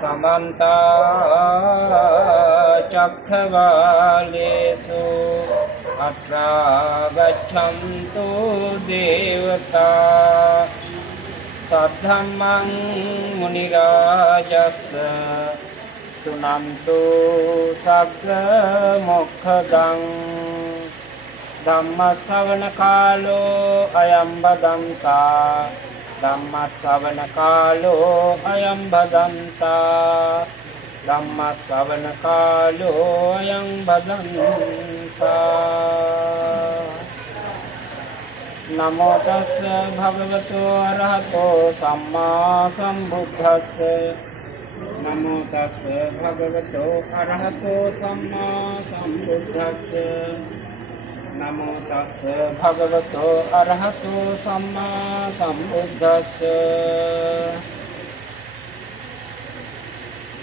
समन्ता चक्रवालेषु अत्रा गच्छन्तु देवता सद्धम्मं मुनिराजस्य सुनन्तु सग्गमोक्षदं धम्मश्रवणकालो अयं बदन्ता धम्मश्रवणकालो अयं बदन्ता धम्मश्रवणकालो अयं बदन्ता नमो तस्स भगवतो अरहतो सम्मा सम्बुद्धस्स नमो तस्स भगवतो अरहतो सम्मा सम्बुद्धस्स नमो तस्स भगवतो अरहतो सम्मा सम्बुद्धस्स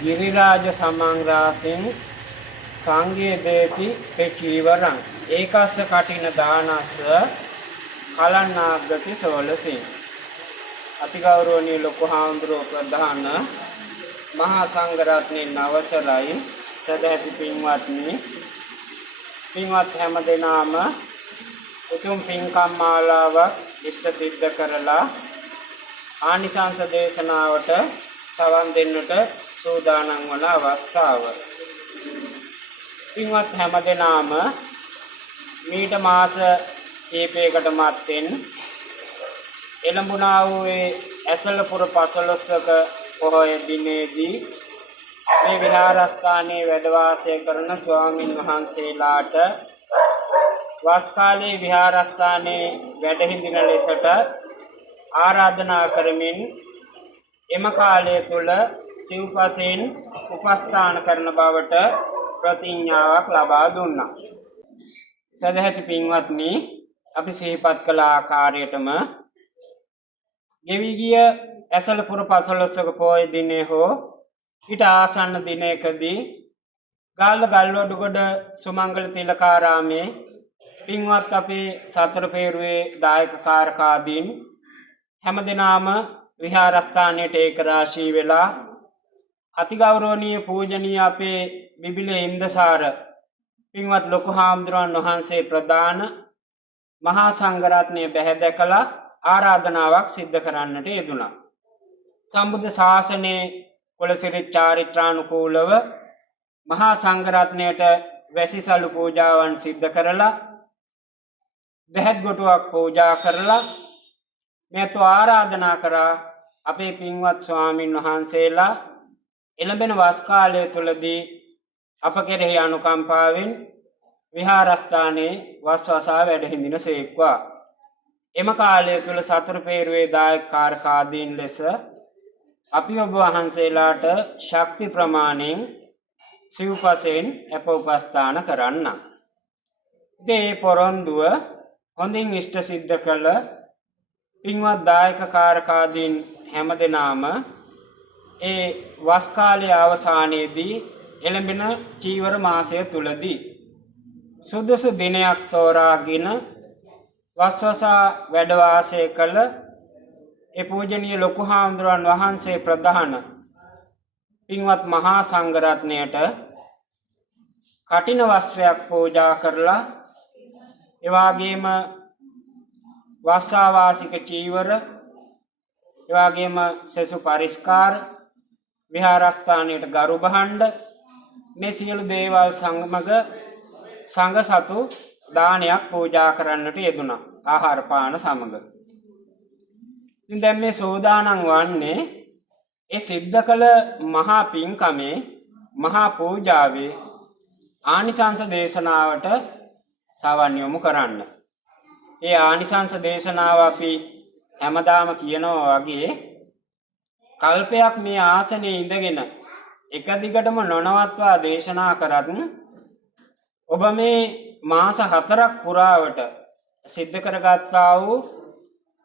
गिरिराज समांग्रासिं सांगे देति पेचीवरं एकस्य कठिन दानस्य කලන්නාගති සෝලසිං අතිගෞරවනීය ලොකු හාමුදුරුවෝ ප්‍රධාන මහා සංඝරත්නයන් අවසරයි සදැහැති පින්වත්නි පින්වත් හැම දෙනාම උතුම් පින්කම් මාලාවක් ඉෂ්ට සිද්ධ කරලා ආනිසංස දේශනාවට සවන් දෙන්නට සූදානම් වන අවස්ථාව පින්වත් හැම දෙනාම මීට මාස කීපයකට මත්තෙන් එළඹුණා වූ ඇසලපුර පසළොස්වක පොහොය දිනේදී මේ විහාරස්ථානයේ වැඩ වාසය කරන ස්වාමින් වහන්සේලාට වස් කාලයේ විහාරස්ථානයේ වැඩ හිඳින ලෙසට ආරාධනා කරමින් එම කාලය තුල සිව්පසෙන් උපස්ථාන කරන බවට ප්‍රතිඥාවක් ලබා දුන්නා. සදැහැති පින්වත්නි අපි සිහිපත් කළ ආකාරයටම ගෙවි ගිය ඇසලපුර පසළොස්වක පොය දිනේ හෝ ඊට ආසන්න දිනයකදී ගල්වඩුගොඩ සුමංගල තිලකාරාමේ පින්වත් අපේ සතර පේරුවේ දායක කාරකාදීන් හැමදෙනාම විහාරස්ථානයට ඒක රාශී වෙලා අතිගෞරවනීය පූජනීය අපේ බිබිලේ ඉන්දසාර පින්වත් ලොකු හාමුදුරන් වහන්සේ ප්‍රදාන මහා සංඝරත්නය බැහැ දැකලා ආරාධනාවක් සිද්ධ කරන්නට යෙදුණා. සම්බුද්ධ ශාසනයේ කුලසිරිත චාරිත්‍රානුකූලව මහා සංඝරත්නයට වැසිසලු පූජාවන් සිද්ධ කරලා බැහැත් ගොටුවක් පූජා කරලා මේතු ආරාධනා කරා අපේ පින්වත් ස්වාමින් වහන්සේලා එළඹෙන වස් කාලය තුලදී අප කෙරෙහි අනුකම්පාවෙන් විහාරස්ථානයේ වස්වසා වැඩ හිඳින සේක්වා. එම කාලය තුල සතර පේරුවේ දායක කාරකාදීන් ලෙස අපි ඔබ වහන්සේලාට ශක්ති ප්‍රමාණයෙන් සිව්පසෙන් අප උපස්ථාන කරන්න. ඉතින් මේ පොරොන්දුව හොඳින් ඉෂ්ට සිද්ධ කළ පින්වත් දායක කාරකාදීන් හැමදෙනාම ඒ වස් කාලයේ අවසානයේදී එළඹෙන චීවර මාසය තුලදී සුදුසු දිනයක් තෝරාගෙන වස්වසා වැඩ වාසය කළ ඒ පූජනීය ලොකු හාමුදුරන් වහන්සේ ප්‍රධාන පින්වත් මහා සංඝරත්නයට කටින වස්ත්‍රයක් පූජා කරලා ඒ වගේම වස්සාවාසික චීවර ඒ වගේම සෙසු පරිස්කාර විහාරස්ථානයට ගරු භාණ්ඩ මේ සියලු දේවල් සංගමග සංඝ සතු දානයක් පූජා කරන්නට යෙදුණා ආහාර පාන සමග. ඉතින් දැන් මේ සෝදානම් වන්නේ ඒ සිද්ධ කළ මහා පින්කමේ මහා පූජාවේ ආනිසංස දේශනාවට සවන් යොමු කරන්න. ඒ ආනිසංස දේශනාව අපි හැමදාම කියනවා වගේ කල්පයක් මේ ආසනයේ ඉඳගෙන එක දිගටම නොනවත්වා දේශනා කරත් ඔබ මේ මාස 4ක් පුරාවට සිද්ධ කරගත්තා වූ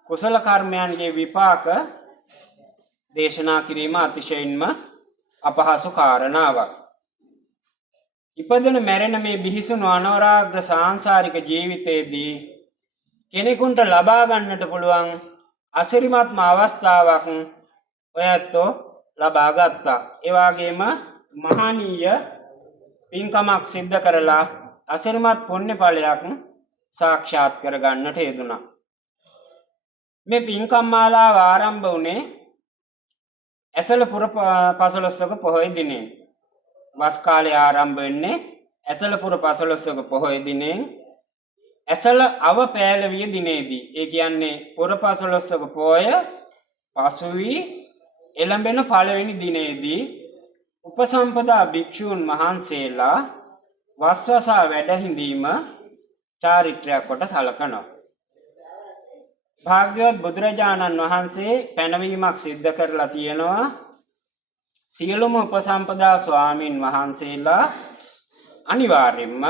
කුසල කර්මයන්ගේ විපාක දේශනා කිරීම අතිශයින්ම අපහසු කාරණාවක්. ඉපදෙන මැරෙන මේ බිහිසුණු අනවරාග්‍ර සාංශාරික ජීවිතයේදී කෙනෙකුට ලබා ගන්නට පුළුවන් අසිරිමත්ම අවස්ථාවක් ඔයත්ෝ ලබා ගත්තා. ඒ වගේම මහානීය පින්කමක් සිද්ධ කරලා අසිරිමත් පුණ්‍ය ඵලයක් සාක්ෂාත් කර ගන්නට යෙදුණා. මේ පින්කම් මාලාව ආරම්භ වුණේ ඇසළ පුර 15 පොහොය දිනේ. වස් කාලය ආරම්භ වෙන්නේ ඇසළ පුර 15 පොහොය දිනේ. ඇසළ අව පෑලවිය දිනේදී. ඒ කියන්නේ පුර 15 පොය පසුවි එළඹෙන පළවෙනි දිනේදී උපසම්පදා භික්ෂූන් වහන්සේලා වස්වසා වැඩ හිඳීම චාරිත්‍රයක් කොට සලකනවා. භාග්‍යවත් බුදුරජාණන් වහන්සේ පැනවීමක් සිද්ධ කරලා තියෙනවා. සියලුම උපසම්පදා ස්වාමින් වහන්සේලා අනිවාර්යෙන්ම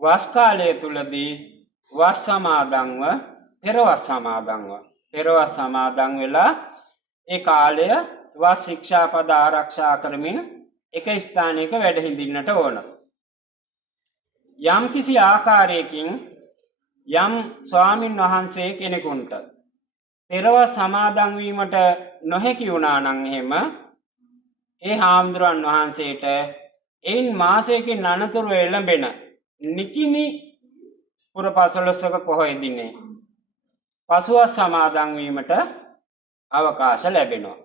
වස් කාලය තුලදී වස් සමාදන්ව පෙරවස් සමාදන් වෙලා ඒ කාලය වස් ශික්ෂාපද ආරක්ෂා කරමින් එක ස්ථානයක වැඩ හිඳින්නට ඕන. යම් කිසි ආකාරයකින් යම් ස්වාමින් වහන්සේ කෙනෙකුට පෙරවස් සමාදන් වීමට නොහැකි වුණා නම් එහෙම ඒ හාමුදුරන් වහන්සේට එයින් මාසයකින් අනතුරු එළඹෙන නිකිනි පුර 15ක පොහොය දිනේ පසුවස් සමාදන් වීමට අවකාශ ලැබෙනවා.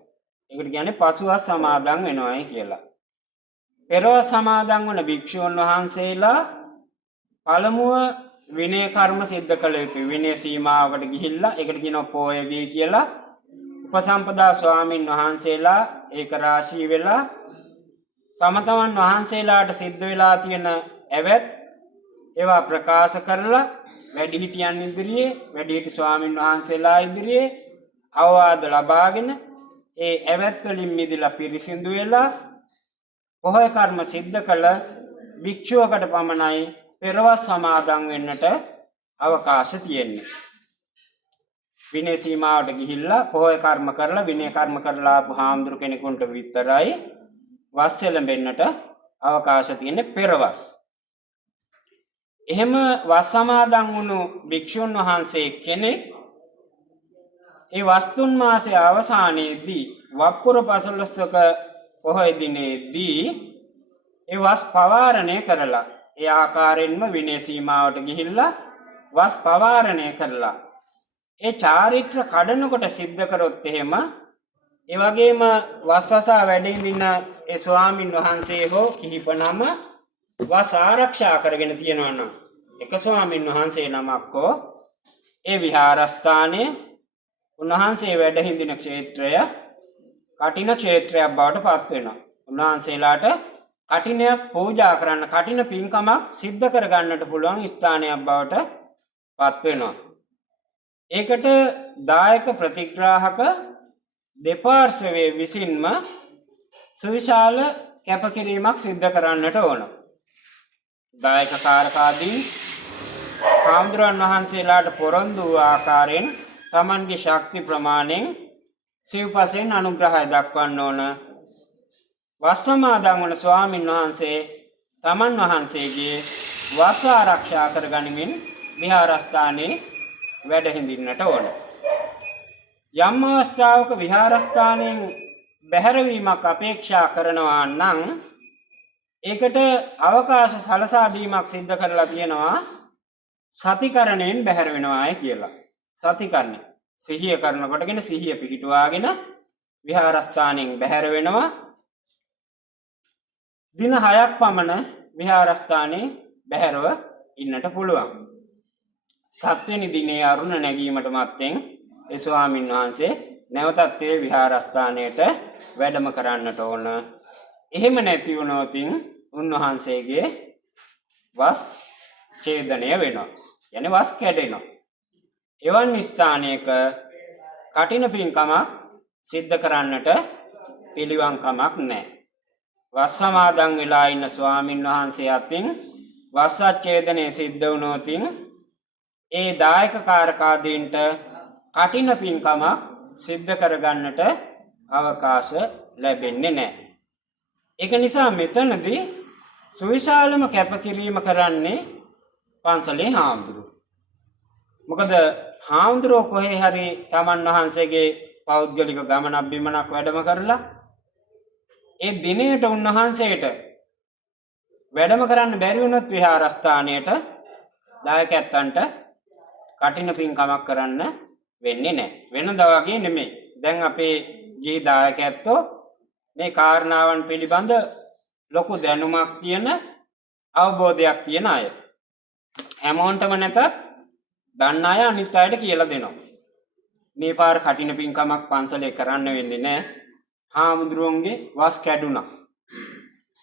ඒකට කියන්නේ පසුවස් සමාදන් වෙනවායි කියලා. පෙරවස් සමාදන් වන භික්ෂුන් වහන්සේලා පළමුව විනය කර්ම සිද්ධ කළ යුතුයි. විනය සීමාවකට ගිහිල්ලා ඒකට කියනවා පොය වේ කියලා. උපසම්පදා ස්වාමින් වහන්සේලා ඒක රාශී වෙලා තම තමන් වහන්සේලාට සිද්ධ වෙලා තියෙන ඇවැත් ඒවා ප්‍රකාශ කරලා වැඩිහිටියන් ඉදිරියේ වැඩිහිටි ස්වාමින් වහන්සේලා ඉදිරියේ අවවාද ලබාගෙන ඒ ඇවැත් වලින් මිදලා පිරිසිදු වෙලා පොහොය කර්ම සිද්ධ කළ භික්ෂුවකට පමණයි පෙරවස් සමාදන් වෙන්නට අවකාශ තියෙන්නේ. විනය සීමාවට ගිහිල්ලා පොහොය කර්ම කරලා විනය කර්ම කරලා ආපු හාමුදුරු කෙනෙකුට විතරයි වස් එළඹෙන්නට අවකාශ තියෙන්නේ පෙරවස්. එහෙම වස් සමාදන් වුණු භික්ෂුන් වහන්සේ කෙනෙක් ඒ වස්තුන් මාසයේ අවසානයේදී වප්පුර 15ක පොහොය දිනේදී ඒ වස් පවාරණය කරලා ඒ ආකාරයෙන්ම විනය සීමාවට ගිහිල්ලා වස් පවාරණය කරලා ඒ චාරිත්‍ර කඩනකොට සිද්ධ කරොත් එහෙම ඒ වගේම වස්වසා වැඩින්න ඒ ස්වාමින් වහන්සේ හෝ කිහිප නම වස් ආරක්ෂා කරගෙන තියෙනවා නම් එක ස්වාමින් වහන්සේ නමක් හෝ ඒ විහාරස්ථානයේ උන්වහන්සේ වැඩ හිඳින ක්ෂේත්‍රය කටින ක්ෂේත්‍රයක් බවට පත් වෙනවා. උන්වහන්සේලාට කටිනයක් පූජා කරන්න කටින පින්කමක් සිද්ධ කර ගන්නට පුළුවන් ස්ථානයක් බවට පත් වෙනවා. ඒකට දායක ප්‍රතිග්‍රාහක දෙපාර්ශවයේ විසින්ම සුවිශාල කැපකිරීමක් සිද්ධ කරන්නට ඕන. දායක කාරකාදී හාමුදුරන් වහන්සේලාට පොරොන්දු වූ ආකාරයෙන් තමන්ගේ ශක්ති ප්‍රමාණයෙන් සිව්පසෙන් අනුග්‍රහය දක්වන්න ඕන. වස් සමාදන් වන ස්වාමින් වහන්සේ තමන් වහන්සේගේ වස් ආරක්ෂා කර ගනිමින් විහාරස්ථානයේ වැඩ හිඳින්නට ඕන. යම් අවස්ථාවක විහාරස්ථානයෙන් බැහැරවීමක් අපේක්ෂා කරනවා නම් ඒකට අවකාශ සලසා දීමක් සිද්ධ කරලා තියෙනවා සතිකරණයෙන් බැහැර වෙනවායි කියලා. සතිකරණය සිහිය කරනකොටගෙන සිහිය පිහිටුවාගෙන විහාරස්ථානයෙන් බැහැර වෙනවා. දින 6ක් පමණ විහාරස්ථානයේ බැහැරව ඉන්නට පුළුවන්. 7 වෙනි දිනේ අරුණ නැගීමට මත්තෙන් ඒ ස්වාමින් වහන්සේ නැවතත් ඒ විහාරස්ථානයට වැඩම කරන්නට ඕන. එහෙම නැති වුණොත් උන්වහන්සේගේ වස් ඡේදනය වෙනවා. යන්නේ වස් කැඩෙනවා. එවන් ස්ථානයක කටින පින්කමක් සිද්ධ කරන්නට පිළිවන් කමක් නැහැ. වස් සමාදන් වෙලා ඉන්න ස්වාමින් වහන්සේ අතින් වස් ඡේදනය සිද්ධ වුණොත් ඒ දායක කාරකාදීන්ට කටින පින්කමක් සිද්ධ කරගන්නට අවකාශ ලැබෙන්නේ නැහැ. ඒක නිසා මෙතනදී සුවිශාලම කැපකිරීම කරන්නේ පන්සලේ හාමුදුරුවෝ. මොකද හාමුදුරුවෝ කොහේ හරි තමන් වහන්සේගේ පෞද්ගලික ගමනක් බිමනක් වැඩම කරලා ඒ දිනේට උන්වහන්සේට වැඩම කරන්න බැරි වුණොත් විහාරස්ථානයට දායකයන්ට කටින පින්කමක් කරන්න වෙන්නේ නැහැ. වෙනදා වගේ නෙමෙයි. දැන් අපේ ගිහි දායකයන්තෝ මේ කාරණාවන් පිළිබඳ ලොකු දැනුමක් තියෙන අවබෝධයක් තියෙන අය. හැමෝන්ටම නැතත් දන්න අය අනිත් අයට කියලා දෙනවා. මේ පාර කටින පින්කමක් පන්සලේ කරන්න වෙන්නේ නැහැ. හාමුදුරුවන්ගේ වස් කැඩුනා.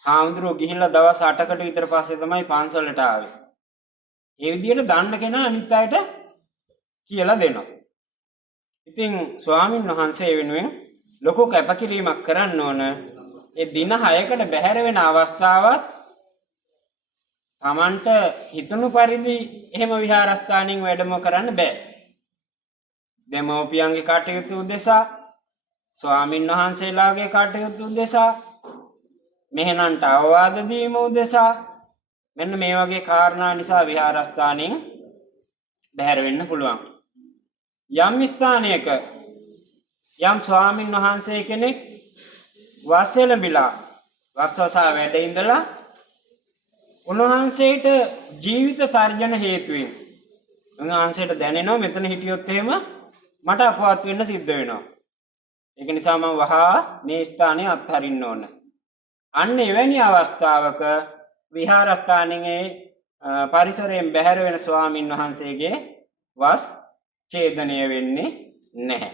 හාමුදුරුවෝ ගිහිල්ලා දවස් 8කට විතර පස්සේ තමයි පන්සලට ආවේ. ඒ විදිහට දන්න කෙනා අනිත් අයට කියලා දෙනවා. ඉතින් ස්වාමින් වහන්සේ වෙනුවෙන් ලොකු කැපකිරීමක් කරන්න ඕන. ඒ දින 6කට බැහැර වෙන අවස්ථාවත් Tamanට හිතුණු පරිදි එහෙම විහාරස්ථානින් වැඩම කරන්න බෑ. දෙමෝපියන්ගේ කටයුතු උදෙසා, ස්වාමින් වහන්සේලාගේ කටයුතු උදෙසා, මෙහෙණන්ට අවවාද දීම උදෙසා මෙන්න මේ වගේ කාරණා නිසා විහාරස්ථානින් බැහැර වෙන්න පුළුවන්. යම් ස්ථානයක යම් ස්වාමින් වහන්සේ කෙනෙක් වස් එළඹිලා වස්වසා වැඩ ඉඳලා උන්වහන්සේට ජීවිත තර්ජන හේතුවෙන් උන්වහන්සේට දැනෙනවා මෙතන හිටියොත් එහෙම මට අපවත් වෙන්න සිද්ධ වෙනවා. ඒක නිසා මම වහා මේ ස්ථානය අත්හරින්න ඕන. අන්න එවැනි අවස්ථාවක විහාරස්ථානයේ පරිසරයෙන් බැහැර වෙන ස්වාමින් වහන්සේගේ වස් ඡේදනය වෙන්නේ නැහැ.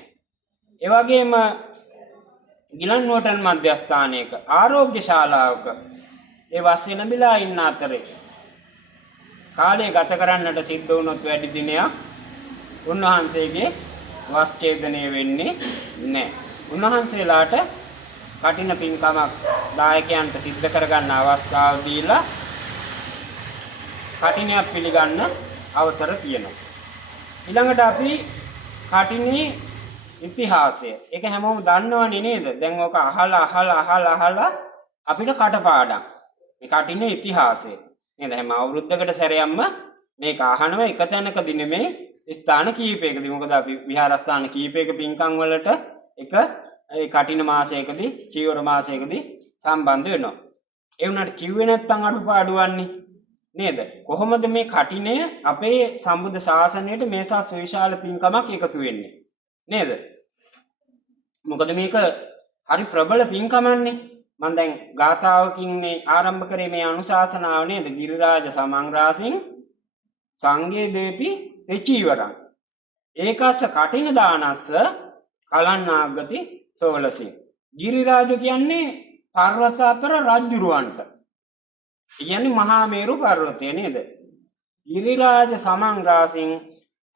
ඒ වගේම ගිලන්වටන් මධ්‍යස්ථානයක ආරෝග්‍ය ශාලාවක ඒ වස් එළඹිලා ඉන්න අතරේ කාලය ගත කරන්නට සිද්ධ වුණොත් වැඩි දිනයක් උන්වහන්සේගේ වස් ඡේදනය වෙන්නේ නැහැ. උන්වහන්සේලාට කටින පින්කමක් දායකයන්ට සිද්ධ කරගන්න අවස්ථාව දීලා කටිනයක් පිළිගන්න අවසර තියෙනවා. ඊළඟට අපි කටිනේ ඉතිහාසය. ඒක හැමෝම දන්නවනේ නේද? දැන් ඕක අහලා අපිට කටපාඩම්. මේ කටිනේ ඉතිහාසය. නේද? හැම අවුරුද්දකට සැරයක්ම මේක අහනවා එක තැනකදී නෙමෙයි ස්ථාන කීපයකදී. මොකද අපි විහාරස්ථාන කීපයක පින්කම් වලට එක ඒ කටින මාසයකදී චීවර මාසයකදී සම්බන්ධ වෙනවා. ඒ වුණාට කිව්වේ නැත්තම් අඩුපාඩුවන්නේ නේද? කොහොමද මේ කටිනය අපේ සම්බුද්ධ ශාසනයට මේසා සුවිශාල පින්කමක් එකතු වෙන්නේ? නේද? මොකද මේක හරි ප්‍රබල පින්කමන්නේ. මම දැන් ගාථාවකින් මේ ආරම්භ කරේ මේ අනුශාසනාව නේද? ගිරිරාජ සමංග්‍රාසින් සංඝේ දේති තෙචීවරං ඒකස්ස කටින දානස්ස කලන්නාගති සෝලසින්. ගිරිරාජ කියන්නේ පර්වත අතර රජුරවන්ට. කියන්නේ මහා මේරු පර්වතය නේද? ගිරිරාජ සමංග්‍රාසින්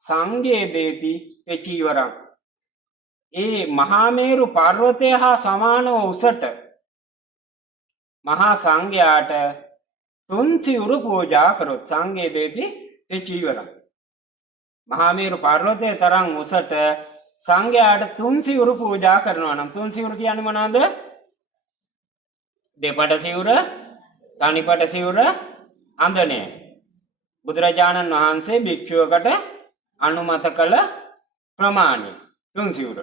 සංඝේ දේති තෙචීවරං. ඒ මහා මේරු පර්වතය හා සමානව උසට මහා සංඝයාට තුන් සිවුරු පූජා කරොත් සංඝේ දේති තෙචීවරං. මහා මේරු පර්වතය තරම් උසට සංඝයාට තුන් සිවුරු පූජා කරනවා නම් තුන් සිවුරු කියන්නේ මොනවාද? දෙපට සිවුර, තනිපට සිවුර, අඳනය. බුදුරජාණන් වහන්සේ භික්ෂුවකට අනුමත කළ ප්‍රමාණය තුන් සිවුර.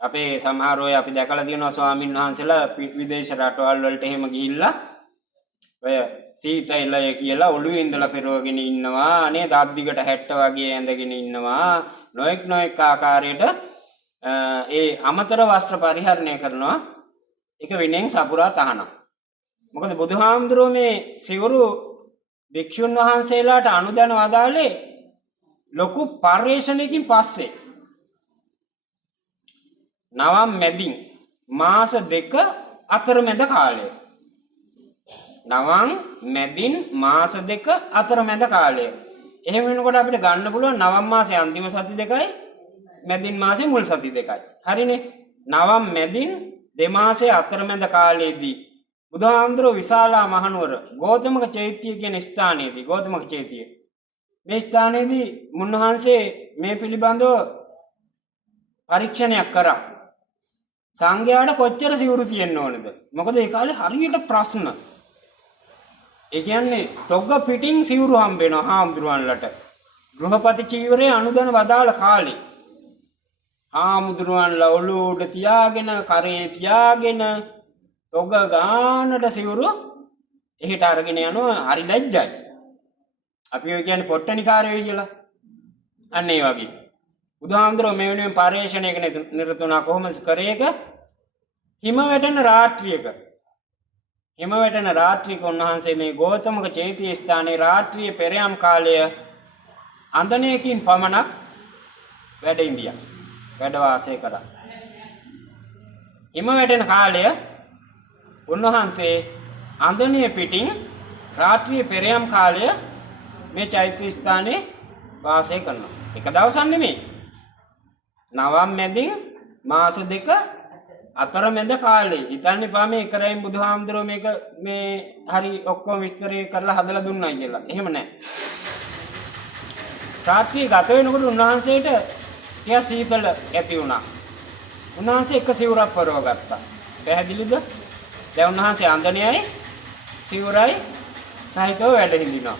අපේ සමහර අය අපි දැකලා තියෙනවා ස්වාමින් වහන්සේලා විදේශ රටවල් වලට එහෙම ගිහිල්ලා ඔය සීතයිලය කියලා ඔළුවේ ඉඳලා පෙරවගෙන ඉන්නවා නේද? අත් දිගට හැට්ට වගේ ඇඳගෙන ඉන්නවා. නොඑක් ආකාරයට ඒ අමතර වස්ත්‍ර පරිහරණය කරනවා. ඒක වෙනෙන් සපුරා තහනම්. මොකද බුදුහාමුදුරුවෝ මේ සිවුරු භික්ෂුන් වහන්සේලාට අනුදැන වදාලේ ලොකු පරිශ්‍රණයකින් පස්සේ. නවම් මැදින් මාස 2 අතරමැද කාලය. නවම් මැදින් මාස 2 අතරමැද කාලය. එහෙම වෙනකොට අපිට ගන්න පුළුවන් නවම් මාසේ අන්තිම සති 2යි මැදින් මාසේ මුල් සති 2යි. හරිනේ. නවම් මැදින් දෙමාසේ අතරමැද කාලයේදී බුදුහාමුදුරුවෝ විශාලා මහනුවර ගෞතමක චෛත්‍ය කියන ස්ථානයේදී ගෞතමක චෛත්‍ය මේ ස්ථානයේදී මුන්නහන්සේ මේ පිළිබඳව පරීක්ෂණයක් කරා. සංඝයාට කොච්චර සිවුරු තියෙන්න ඕනද? මොකද ඒ කාලේ හරියට ප්‍රශ්න. ඒ කියන්නේ තොග්ග පිටින් සිවුරු හම්බ වෙනවා හාමුදුරුවන්ලට. ගෘහපති චීවරයේ අනුදැන වදාළ කාලේ. හාමුදුරුවන්ලා ඔළුව උඩ තියාගෙන කරේ තියාගෙන තොග ගානට සිවුරු එහෙට අරගෙන යනවා හරි ලැජ්ජයි. අපි ඔය කියන්නේ පොට්ටනිකාරයෝ කියලා. අන්න ඒ වගේ. බුදුහාමුදුරුවෝ මේ වෙනුවෙන් පරිශ්‍රණයක නිරත වුණා. කොහොමද කරේක? හිම වැටෙන රාත්‍රියක. හිම වැටෙන රාත්‍රියක උන්වහන්සේ මේ ගෝතමක චෛත්‍ය ස්ථානයේ රාත්‍රියේ පෙරයම් කාලය අන්දණයකින් පමණක් වැඩ ඉඳියා. වැඩ වාසය කරා. හිම වැටෙන කාලය උන්වහන්සේ අන්දණිය පිටින් රාත්‍රියේ පෙරයම් කාලය මේ චෛත්‍ය ස්ථානයේ වාසය කරනවා. එක දවසක් නෙමෙයි. නවම් මැදින් මාස දෙක අතරමැද කාලේ. හිතන්න එපා මේ කරයින් බුදුහාමුදුරුවෝ මේක මේ හරි ඔක්කොම විස්තරය කරලා හදලා දුන්නා කියලා. එහෙම නැහැ. රාත්‍රියේ ගත වෙනකොට උන්වහන්සේට ටිකක් සීතල ඇති වුණා. උන්වහන්සේ එක සිවුරක් පරව ගත්තා. පැහැදිලිද? දැන් උන්වහන්සේ අන්දණයයි සිවුරයි සහිතව වැඩ හිඳිනවා.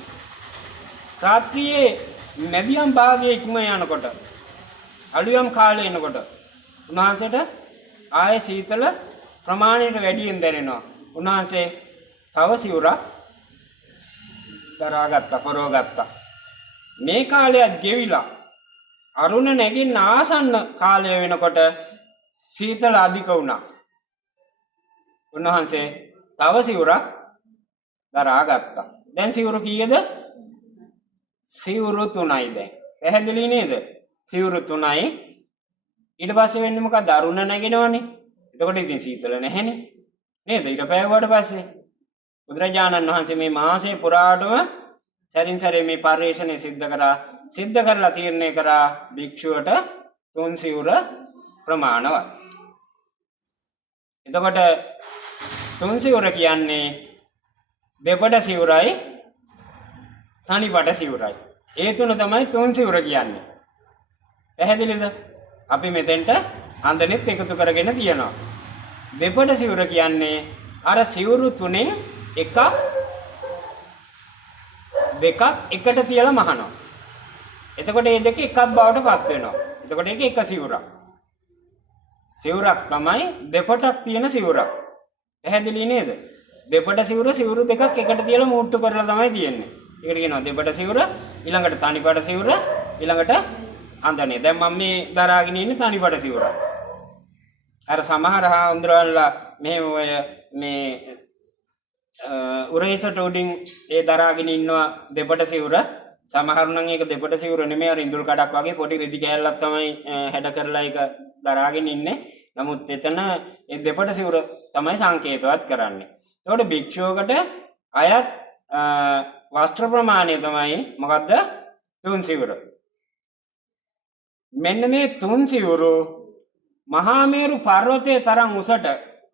රාත්‍රියේ මැදියම් භාගයේ ඉක්ම යනකොට අලුයම් කාලේ එනකොට උන්වහන්සේට ආයේ සීතල ප්‍රමාණයට වැඩියෙන් දැනෙනවා. උන්වහන්සේ තව සිවුරක් දරාගත්තා, පරවගත්තා. මේ කාලයත් ගෙවිලා අරුණ නැගින්න ආසන්න කාලය වෙනකොට සීතල අධික වුණා. උන්වහන්සේ තව සිවුරක් දරාගත්තා. දැන් සිවුරු කීයද? සිවුරු 3යි දැන්. පැහැදිලි නේද? සිවුරු 3යි. ඊට පස්සේ වෙන්නේ මොකක්ද? අරුණ නැගෙනවනේ. එතකොට ඉතින් සීතල නැහැනේ. නේද? ඊට පෑවුවට පස්සේ බුදුරජාණන් වහන්සේ මේ මාසයේ පුරාටම සැරින් සැරේ මේ පරිශ්‍රණය සිද්ධ කරා. සිද්ධ කරලා තීරණය කරා භික්ෂුවට 3 සිවුර ප්‍රමාණවත්. එතකොට 3 සිවුර කියන්නේ දෙපඩ සිවුරයි තනිපඩ සිවුරයි. ඒ තුන තමයි 3 සිවුර කියන්නේ. පැහැදිලිද? අපි මෙතෙන්ට අන්දනෙත් එකතු කරගෙන තියනවා. දෙපඩ සිවුර කියන්නේ අර සිවුරු තුනෙන් එකක් දෙකක් එකට තියලා මහනවා. එතකොට මේ දෙක එකක් බවට පත් වෙනවා. එතකොට ඒක එක සිවුරක්. සිවුරක් තමයි දෙපටක් තියෙන සිවුරක්. පැහැදිලි නේද? දෙපට සිවුරු දෙකක් එකට තියලා මූට්ටු කරලා තමයි තියෙන්නේ. ඒකට කියනවා දෙපට සිවුර, ඊළඟට තනිපඩ සිවුර, ඊළඟට අන්දනේ. දැන් මම මේ දරාගෙන ඉන්නේ තනිපඩ සිවුර. අර සමහර හඳුරවලා මෙහෙම ඔය මේ උරහිසට උඩින් ඒ දරාගෙන ඉන්නවා දෙපට සිවුර. සමහර නම් ඒක දෙපට සිවුර නෙමෙයි, අර ඉඳුල් කඩක් වගේ පොඩි රෙදි කෑල්ලක් තමයි හැඩ කරලා ඒක දරාගෙන ඉන්නේ. නමුත් එතන ඒ දෙපට සිවුර තමයි සංකේතවත් කරන්නේ. එතකොට භික්ෂුවකට අයත් වස්ත්‍ර ප්‍රමාණය තමයි මොකද්ද? 3 සිවුර. මෙන්න මේ 3 සිවුරු මහා මේරු පර්වතයේ තරම් උසට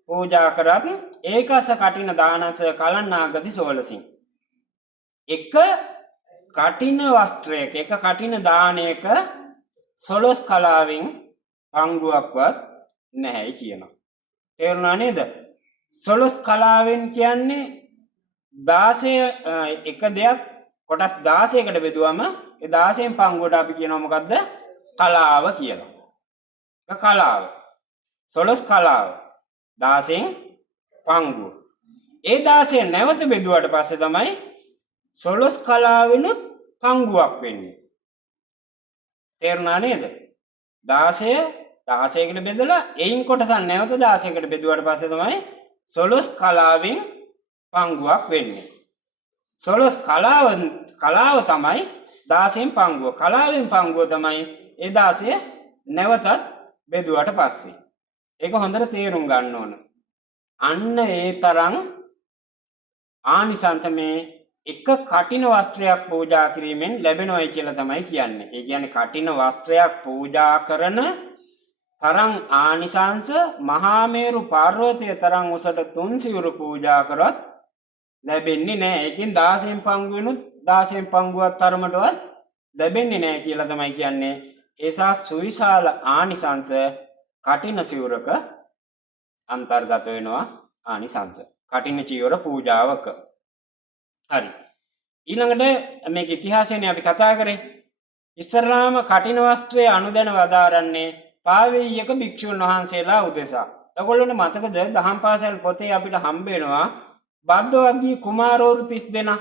පූජා කරත් ඒකස කටින දානස කලන්නාගති සෝලසින්. එක කටින වස්ත්‍රයක, එක කටින දානයක 12 කලාවෙන් පංගුවක්වත් නැහැයි කියනවා. තේරුණා නේද? 12 කලාවෙන් කියන්නේ 16 එක දෙයක් කොටස් 16කට බෙදුවම ඒ 16න් පංගුවට අපි කියනවා මොකද්ද? කලාව කියලා. ඒක කලාව. 12 කලාව. 16න් පංගුව. ඒ 16 නැවත බෙදුවට පස්සේ තමයි 12 කලාවෙනුත් පංගුවක් වෙන්නේ. තේරුණා නේද? 16කට බෙදලා එයින් කොටසක් නැවත 16කට බෙදුවට පස්සේ තමයි 12 කලාවෙන් පංගුවක් වෙන්නේ. 12 කලාව තමයි 16න් පංගුව. කලාවෙන් පංගුව තමයි ඒ 16 නැවතත් බෙදුවට පස්සේ. ඒක හොඳට තේරුම් ගන්න ඕන. අන්න ඒ තරම් ආනිසංස මේ එක කටින වස්ත්‍රයක් පූජා කිරීමෙන් ලැබෙනවයි කියලා තමයි කියන්නේ. ඒ කියන්නේ කටින වස්ත්‍රයක් පූජා කරන තරම් ආනිසංස මහා මේරු පර්වතයේ තරම් උසට 3 සිවුරු පූජා කරොත් ලැබෙන්නේ නැහැ. ඒකෙන් 16න් පංගුවෙනුත් 16න් පංගුවක් තරමටවත් ලැබෙන්නේ නැහැ කියලා තමයි කියන්නේ. ඒසා සුවිශාල ආනිසංස කටින සිවුරක අන්තර්ගත වෙනවා. ආනිසංස කටින චීවර පූජාවක. හරි. ඊළඟට මේක ඉතිහාසයනේ අපි කතා කරේ. ඉස්තරලාම කටින වස්ත්‍රයේ අනුදැන වදාරන්නේ පාවෙය්‍යක භික්ෂුන් වහන්සේලා උදෙසා. ඔයගොල්ලෝනේ මතකද දහම් පාසල් පොතේ අපිට හම්බ වෙනවා බද්ද වර්ගී කුමාරවරු 30 දෙනා.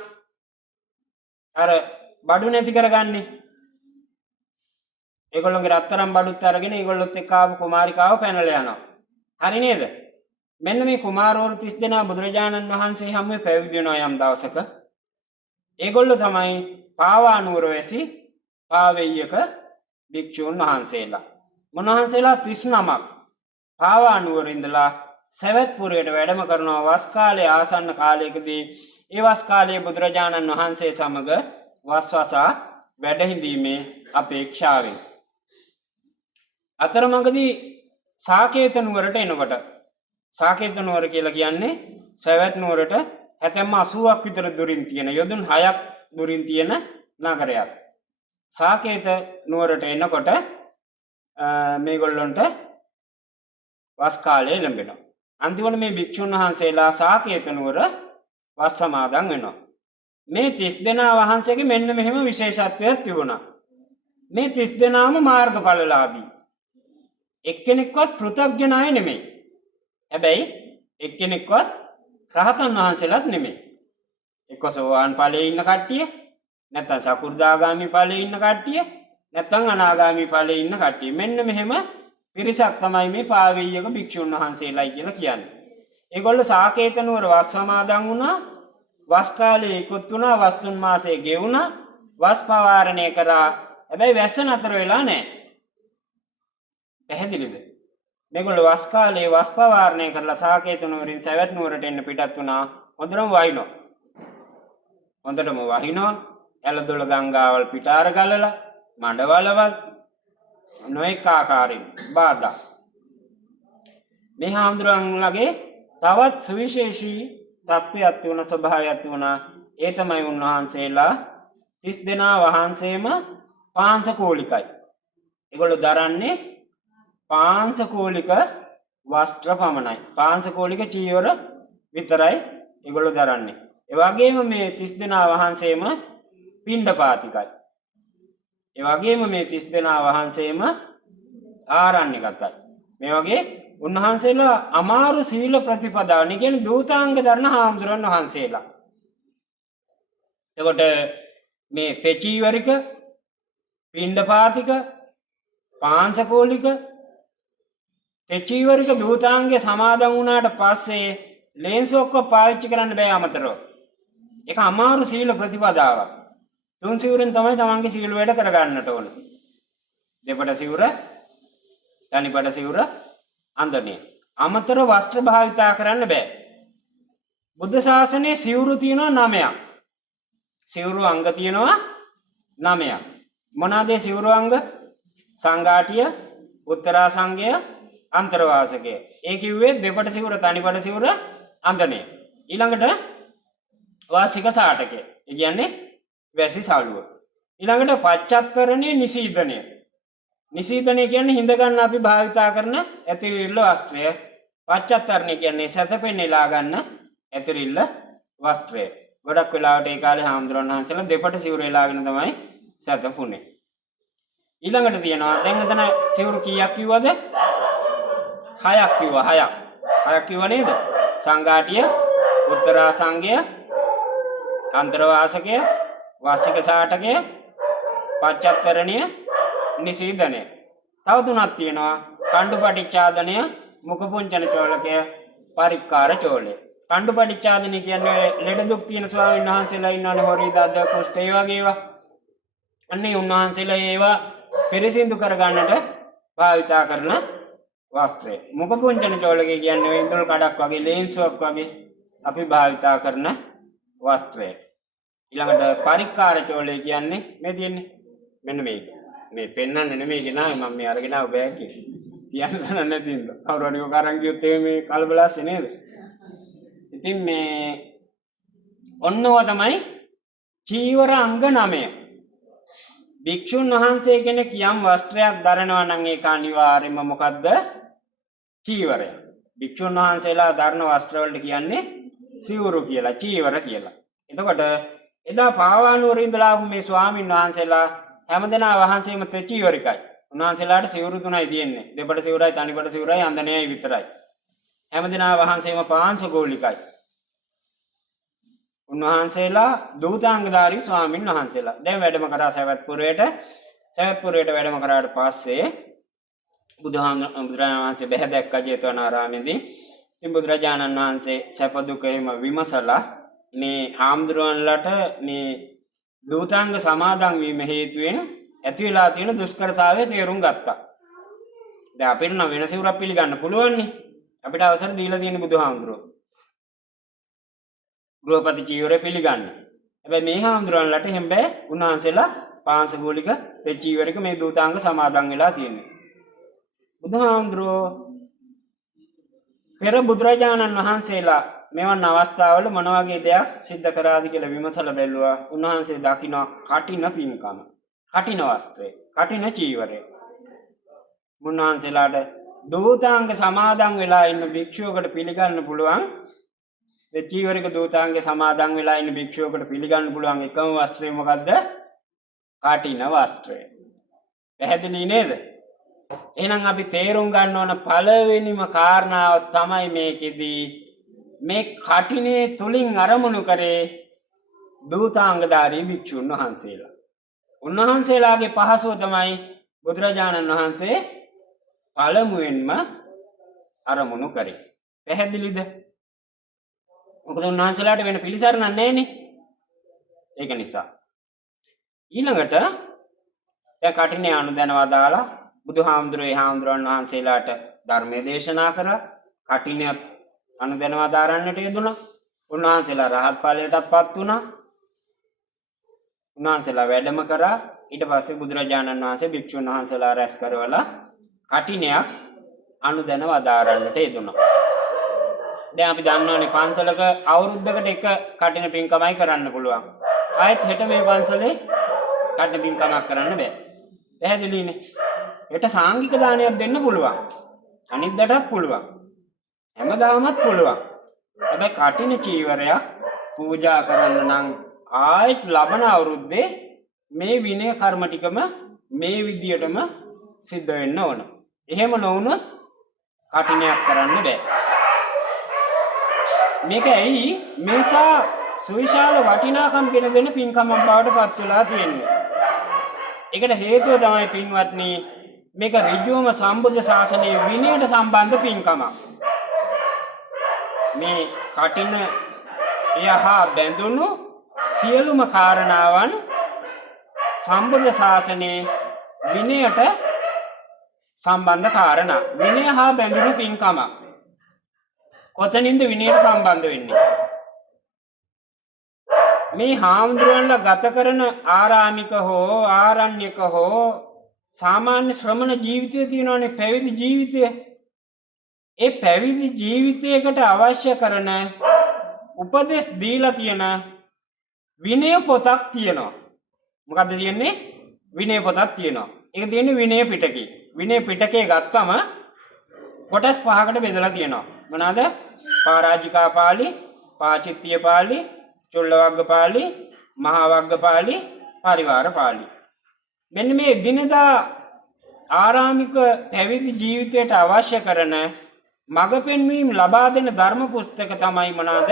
අර බඩු නැති කරගන්නේ. ඒගොල්ලෝගේ රත්තරන් බඩුත් අරගෙන ඒගොල්ලොත් එක්ක ආපු කුමාරිකාව පැනලා යනවා. හරි නේද? මෙන්න මේ කුමාරවරු 30 දෙනා බුදුරජාණන් වහන්සේ හැමුවේ පැවිදි වෙනවා යම් දවසක. ඒගොල්ලෝ තමයි පාවා නුවර වැසි පාවෙය්‍යක භික්ෂුන් වහන්සේලා. මොනවහන්සේලා 39ක් පාවා නුවර ඉඳලා සවැත් පුරයට වැඩම කරනවා වස් කාලයේ ආසන්න කාලයකදී. ඒ වස් කාලයේ බුදුරජාණන් වහන්සේ සමග වස්වසා වැඩ හිඳීමේ අපේක්ෂාවෙන් අතරමඟදී සාකේත නුවරට එනකොට සාකේත නුවර කියලා කියන්නේ සවැත් නුවරට හැතැම්ම 80ක් විතර දුරින් තියෙන යොදුන් 6ක් දුරින් තියෙන නගරයක්. සාකේත නුවරට එනකොට මේගොල්ලන්ට වස් කාලය ලැබෙනවා. අන්තිමට මේ භික්ෂුන් වහන්සේලා සාකේත නුවර වස් සමාදන් වෙනවා. මේ 30 දෙනා වහන්සේගේ මෙන්න මෙහෙම විශේෂත්වයක් තිබුණා. මේ 30 දෙනාම මාර්ගඵලලාභී. එක්කෙනෙක්වත් පෘථග්ජන අය නෙමෙයි. හැබැයි එක්කෙනෙක්වත් රහතන් වහන්සේලාත් නෙමෙයි. එක්ක සෝවාන් ඵලයේ ඉන්න කට්ටිය, නැත්නම් සකු르දාගාමි ඵලයේ ඉන්න කට්ටිය, නැත්නම් අනාගාමි ඵලයේ ඉන්න කට්ටිය. මෙන්න මෙහෙම පිරිසක් තමයි මේ පාවෙය්‍යක භික්ෂුන් වහන්සේලායි කියලා කියන්නේ. ඒගොල්ලෝ සාකේත නුවර වස් සමාදන් වුණා. වස් කාලේ ඉක්ුත් වුණා. වස් තුන් මාසයේ ගෙවුණා. වස් පවාරණය කරා. හැබැයි වැස්ස නතර වෙලා නැහැ. පැහැදිලිද? මේගොල්ලෝ වස් කාලේ වස් පවාරණය කරලා සාකේත නුවරින් සවැත් නුවරට එන්න පිටත් වුණා. හොඳටම වහිනවා. හොඳටම වහිනවා. එළදොළ ගංගාවල් පිටාර ගලලා මඩවලවල් නොඑක ආකාරයෙන් බාධා. මේ හාමුදුරන්ලගේ තවත් සුවිශේෂී තත්ත්වයක් තිබුණ ස්වභාවයක් තිබුණා. ඒ තමයි උන්වහන්සේලා 30 දෙනා වහන්සේම පාංශකෝලිකයි. ඒගොල්ලෝ දරන්නේ පාංශකෝලික වස්ත්‍ර පමණයි. පාංශකෝලික චීවර විතරයි ඒගොල්ලෝ දරන්නේ. ඒ වගේම මේ 30 දෙනා වහන්සේම පිණ්ඩපාතිකයි. ඒ වගේම මේ 30 දෙනා වහන්සේම ආරණ්‍යගතයි. මේ වගේ උන්වහන්සේලා අමාරු සීල ප්‍රතිපදාව නේ කියන්නේ දූතාංග දරන හාමුදුරන් වහන්සේලා. එතකොට මේ තෙචීවරික, පිණ්ඩපාතික, පාංශකෝලික, තෙචීවරික දූතාංගේ සමාදන් වුණාට පස්සේ ලේන්සොක්ක පාවිච්චි කරන්න බෑ අමතරව. ඒක අමාරු සීල ප්‍රතිපදාවක්. තුන් සිවුරෙන් තමයි තමන්ගේ සීල වැඩ කරගන්නට ඕන. දෙපට සිවුර, තනිපට සිවුර, අන්දනේ. අමතර වස්ත්‍ර භාවිතා කරන්න බෑ. බුද්ධ ශාසනයේ සිවුරු තියෙනවා 9ක්. සිවුරු අංග තියෙනවා 9ක්. මොනවාද සිවුරු අංග? සංඝාටිය, උත්තරා සංඝය, අන්තරවාසකය. ඒ කිව්වේ දෙපට සිවුර, තනිපට සිවුර, අන්දනේ. ඊළඟට වාසික සාටකය. ඒ කියන්නේ වැසි සාළුව. ඊළඟට පච්චත්තරණේ නිසීදනය. නිසීදනය කියන්නේ හිඳ ගන්න අපි භාවිතා කරන ඇතිරිල්ල වස්ත්‍රය. පච්චත්තරණේ කියන්නේ සැතපෙන්න එලා ගන්න ඇතිරිල්ල වස්ත්‍රය. ගොඩක් වෙලාවට ඒ කාලේ හාමුදුරන් වහන්සේලා දෙපට සිවුර එලාගෙන තමයි සැතපුනේ. ඊළඟට තියෙනවා දැන් මෙතන සිවුරු කීයක් කිව්වද? 6ක් කිව්වා. 6ක් කිව්වා නේද? සංඝාටිය, උත්තරා සංඝය, අන්තරවාසකය, වාසික සාටකය, පච්චත්තරණිය, නිසීදනය. තව තුනක් තියෙනවා. කණ්ඩු පටිච්චාදනය, මුඛ පුංචන චෝලකය, පරික්කාර චෝලය. කණ්ඩු පටිච්චාදනය කියන්නේ ලෙඩ දුක් තියෙන ස්වාමීන් වහන්සේලා ඉන්නවනේ හොරි දද්ද කුෂ්ඨ ඒ වගේ ඒවා. අන්නේ උන්වහන්සේලා ඒවා පිරිසිදු කරගන්නට භාවිතා කරන වස්ත්‍රය. මුඛ පුංචන චෝලකය කියන්නේ ඉන්ද්‍රල් කඩක් වගේ ලේන්සුවක් වගේ අපි භාවිතා කරන වස්ත්‍රය. ඊළඟට පරික්කාර චෝලය කියන්නේ මේ තියෙන්නේ මෙන්න මේක. මේ පෙන්නන්නේ නෙමෙයි ගෙනාවේ මම මේ අරගෙන ආව බෑග් එක. තියන්න දන්නේ නැති ඉඳ. කවුරු හරි ඔක අරන් ගියොත් මේ කලබලස්සේ නේද? ඉතින් මේ ඔන්නව තමයි චීවර අංග 9. භික්ෂුන් වහන්සේ කෙනෙක් යම් වස්ත්‍රයක් දරනවා නම් ඒක අනිවාර්යයෙන්ම මොකද්ද? චීවරය. භික්ෂුන් වහන්සේලා දරන වස්ත්‍ර වලට කියන්නේ සිවුරු කියලා, චීවර කියලා. එතකොට එදා පාවානුවර ඉඳලා මේ ස්වාමීන් වහන්සේලා හැමදෙනා වහන්සේම තෙචීවරිකයි. උන්වහන්සේලාට සිවුරු තුනයි තියෙන්නේ. දෙපට සිවුරයි, තනිපට සිවුරයි, අන්දනේයි විතරයි. හැමදෙනා වහන්සේම පාංශගෝලිකයි. උන්වහන්සේලා දූතාංගධාරී ස්වාමින් වහන්සේලා. දැන් වැඩම කරා සවැත්පුරයට. සවැත්පුරයට වැඩම කරාට පස්සේ බුදුරජාණන් වහන්සේ බැහැ දැක්කා ජේතවනාරාමේදී. ඉතින් බුදුරජාණන් වහන්සේ සැප දුක එහෙම විමසලා මේ හාමුදුරුවන්ලට මේ දූතාංග සමාදන් වීම හේතුවෙන් ඇති වෙලා තියෙන දුෂ්කරතාවය තේරුම් ගත්තා. දැන් අපිට නම් වෙන සිවුරක් පිළිගන්න පුළුවන් නේ. අපිට අවසර දීලා තියෙන බුදුහාමුදුරුවෝ. ගෘහපති චීවරය පිළිගන්නේ. හැබැයි මේ හාමුදුරුවන්ලට එහෙම බෑ. උන්වහන්සේලා පාංශගෝලික චීවරයක මේ දූතාංග සමාදන් වෙලා තියෙනවා. බුදුහාමුදුරුවෝ පෙර බුදුරජාණන් වහන්සේලා මෙවන් අවස්ථාවල මොන වගේ දෙයක් සිද්ධ කරාද කියලා විමසලා බැලුවා. උන්වහන්සේ දකින්න කටින පින්කම, කටින වස්ත්‍රය, කටින චීවරය. උන්වහන්සේලාට දූතාංග සමාදන් වෙලා ඉන්න භික්ෂුවකට පිළිගන්න පුළුවන්. ඒ චීවරික දූතාංග සමාදන් වෙලා ඉන්න භික්ෂුවකට පිළිගන්න පුළුවන් එකම වස්ත්‍රය මොකද්ද? කටින වස්ත්‍රය. පැහැදිලි නේද? එහෙනම් අපි තේරුම් ගන්න ඕන පළවෙනිම කාරණාව තමයි මේකෙදී මේ කටිනේ තුලින් අරමුණු කරේ දූතාංගධාරී භික්ෂුන් වහන්සේලා. උන්වහන්සේලාගේ පහසුව තමයි බුදුරජාණන් වහන්සේ පළමුවෙන්ම අරමුණු කරේ. පැහැදිලිද? මොකද උන්වහන්සේලාට වෙන පිළිසරණක් නැහැනේ. ඒක නිසා ඊළඟට දැන් කටිනේ අනුදැනවා දාලා බුදුහාමුදුරේ හාමුදුරන් වහන්සේලාට ධර්මයේ දේශනා කරා. කටිනේ අනුදැනවා දාරන්නට යෙදුණා. උන්වහන්සේලා රහත් ඵලයටපත් වුණා. උන්වහන්සේලා වැඩම කරා. ඊට පස්සේ බුදුරජාණන් වහන්සේ භික්ෂුන් වහන්සේලා රැස් කරවලා කටිනයක් අනුදැනවා දාරන්නට යෙදුණා. දැන් අපි දන්නවනේ පන්සලක අවුරුද්දකට එක කටින පින්කමයි කරන්න පුළුවන්. ආයෙත් හෙට මේ පන්සලේ කටින පින්කමක් කරන්න බෑ. පැහැදිලිනේ? හෙට සාංගික දානයක් දෙන්න පුළුවන්. අනිද්දාටත් පුළුවන්. හැමදාමත් පුළුවන්. හැබැයි කටින චීවරයක් පූජා කරන්න නම් ආයෙත් ලබන අවුරුද්දේ මේ විනය කර්ම ටිකම මේ විදියටම සිද්ධ වෙන්න ඕන. එහෙම නොවුනොත් කටිනයක් කරන්න බෑ. මේක ඇයි මේසා සුවිශාල වටිනාකම් ගෙන දෙන පින්කමක් බවට පත් වෙලා තියෙන්නේ? ඒකට හේතුව තමයි පින්වත්නි මේක ඍජුවම සම්බුද්ධ ශාසනයේ විනයට සම්බන්ධ පින්කමක්. මේ කටින එහා බැඳුණු සියලුම කාරණාවන් සම්බුද්ධ ශාසනයේ විනයට සම්බන්ධ කාරණා. විනය හා බැඳුණු පින්කමක්. කොතනින්ද විනයට සම්බන්ධ වෙන්නේ? මේ හාමුදුරුවන්ලා ගත කරන ආරාමික හෝ ආරණ්‍යක හෝ සාමාන්‍ය ශ්‍රමණ ජීවිතය තියෙනවානේ, පැවිදි ජීවිතය. ඒ පැවිදි ජීවිතයකට අවශ්‍ය කරන උපදෙස් දීලා තියෙන විනය පොතක් තියෙනවා. මොකද්ද තියෙන්නේ? විනය පොතක් තියෙනවා. ඒක තියෙන්නේ විනය පිටකේ. විනය පිටකේ ගත්තම කොටස් පහකට බෙදලා තියෙනවා. මොනවාද? පරාජිකා පාළි, පාචිත්‍ය පාළි, චුල්ලවග්ග පාළි, මහා වග්ග පාළි, පරිවාර පාළි. මෙන්න මේ දිනදා ආරාමික පැවිදි ජීවිතයට අවශ්‍ය කරන මඟ පෙන්වීම ලබා දෙන ධර්ම පුස්තක තමයි මොනවාද?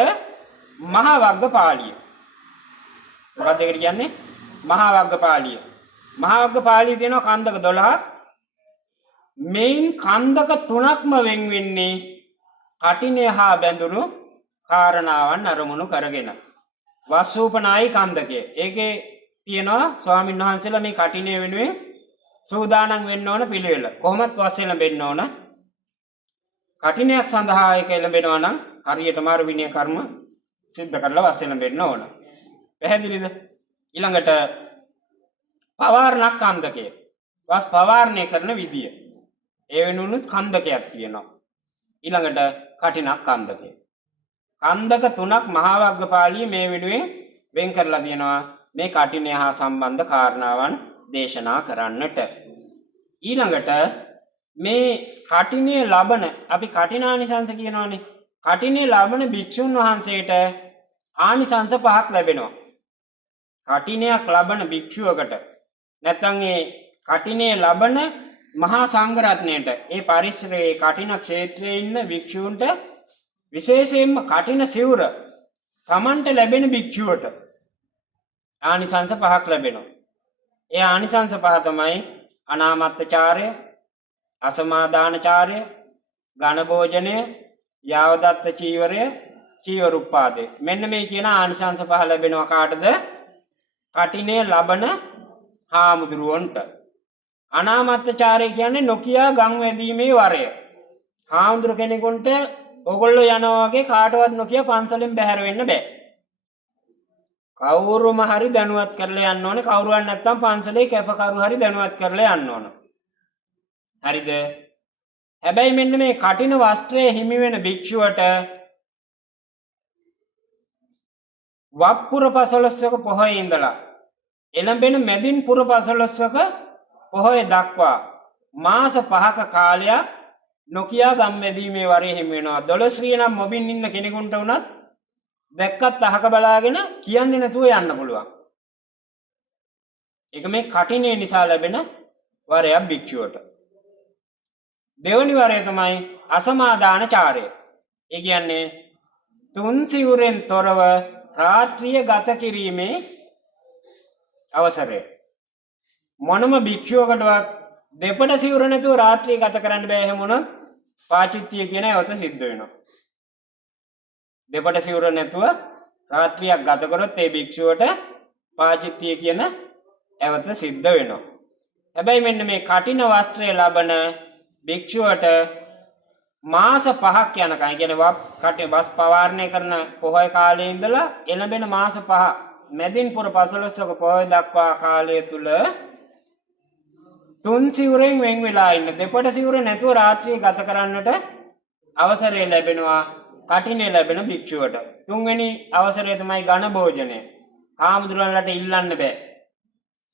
මහා වග්ග පාළිය. මොකක්ද ඒකට කියන්නේ? මහා වග්ග පාළිය. මහා වග්ග පාළිය තියෙනවා කන්දක 12ක්. මේන් කන්දක 3ක්ම වෙන් වෙන්නේ කටිනය හා බැඳුණු කාරණාවන් අරමුණු කරගෙන. වස්සූපනායි කන්දකය. ඒකේ තියෙනවා ස්වාමීන් වහන්සේලා මේ කටිනය වෙනුවෙන් සූදානම් වෙන්න ඕන පිළිවෙල. කොහොමත් වස් එළඹෙන්න ඕන. කටිනයක් සඳහා ඒක එළඹෙනවා නම් හරියටම අර විනය කර්ම සිද්ධ කරලා වස් එළඹෙන්න ඕන. පැහැදිලිද? ඊළඟට පවාරණක් කන්දකය. වස් පවාරණය කරන විදිය. ඒ වෙනුනුත් කන්දකයක් තියෙනවා. ඊළඟට කටිනක් කන්දකය. කන්දක 3ක් මහා වග්ග පාළිය මේ වෙනුවෙන් වෙන් කරලා තියෙනවා මේ කටිනය හා සම්බන්ධ කාරණාවන් දේශනා කරන්නට. ඊළඟට මේ කටිනය ලබන අපි කටිනානිසංස කියනවානේ. කටිනය ලබන භික්ෂුන් වහන්සේට ආනිසංස 5ක් ලැබෙනවා. කටිනයක් ලබන භික්ෂුවකට නැත්නම් ඒ කටිනය ලබන මහා සංඝරත්නයට ඒ පරිසරයේ කටින ක්ෂේත්‍රයේ ඉන්න භික්ෂූන්ට විශේෂයෙන්ම කටින සිවුර තමන්ට ලැබෙන භික්ෂුවට ආනිසංස 5ක් ලැබෙනවා. ඒ ආනිසංස 5 තමයි අනාමත්තචාරය, අසමාදානචාරය, ඝන භෝජනය, යාවදත්ත චීවරය, චීවරුප්පාදය. මෙන්න මේ කියන ආනිසංස 5 ලැබෙනවා කාටද? කටිනේ ලබන හාමුදුරුවන්ට. අනාමත්තචාරය කියන්නේ නොකියා ගම් වැදීමේ වරය. හාමුදුරු කෙනෙකුට ඔගොල්ලෝ යනවා වගේ කාටවත් නොකිය පන්සලෙන් බැහැර වෙන්න බෑ. කවුරුම හරි දැනුවත් කරලා යන්න ඕනේ. කවුරුවත් නැත්තම් පන්සලේ කැපකරු හරි දැනුවත් කරලා යන්න ඕන. හරිද? හැබැයි මෙන්න මේ කටින වස්ත්‍රයේ හිමි වෙන භික්ෂුවට වප්පුර 15ක පොහොය ඉඳලා එළඹෙන මැදින් පුර 15ක පොහොය දක්වා මාස 5ක කාලයක් නොකියා ගම් වැදීමේ වරේ හිමි වෙනවා. 12 ශ්‍රී නම් මොබින් ඉන්න කෙනෙකුට උනත් දැක්කත් අහක බලාගෙන කියන්නේ නැතුව යන්න පුළුවන්. ඒක මේ කටිනේ නිසා ලැබෙන වරයක් භික්ෂුවට. දෙවනි වරය තමයි අසමාදානචාරය. ඒ කියන්නේ තුන් සිවුරෙන් තොරව රාත්‍රිය ගත කිරීමේ අවසරය. මොනම භික්ෂුවකටවත් දෙපඩ සිවුර නැතුව රාත්‍රිය ගත කරන්න බෑ. එහෙම වුණොත් පාචිත්‍ය කියන ඒවත සිද්ධ වෙනවා. දෙපඩ සිවුර නැතුව රාත්‍රියක් ගත කරොත් ඒ භික්ෂුවට පාචිත්‍ය කියන ඒවත සිද්ධ වෙනවා. හැබැයි මෙන්න මේ කටින වස්ත්‍රය ලබන භික්ෂුවට මාස 5ක් යනකම් කියන්නේ කටින වස් පවාරණය කරන පොහොය කාලයේ ඉඳලා එළඹෙන මාස 5 මැදින් පුර 15ක පොහොය දක්වා කාලය තුල තුන් සිවුරෙන් වෙන් වෙලා ඉන්න දෙපඩ සිවුර නැතුව රාත්‍රිය ගත කරන්නට අවසරය ලැබෙනවා කටිනේ ලැබෙන භික්ෂුවට. තුන්වෙනි අවසරය තමයි ඝන භෝජනය. හාමුදුරන්ලට ඉල්ලන්න බෑ.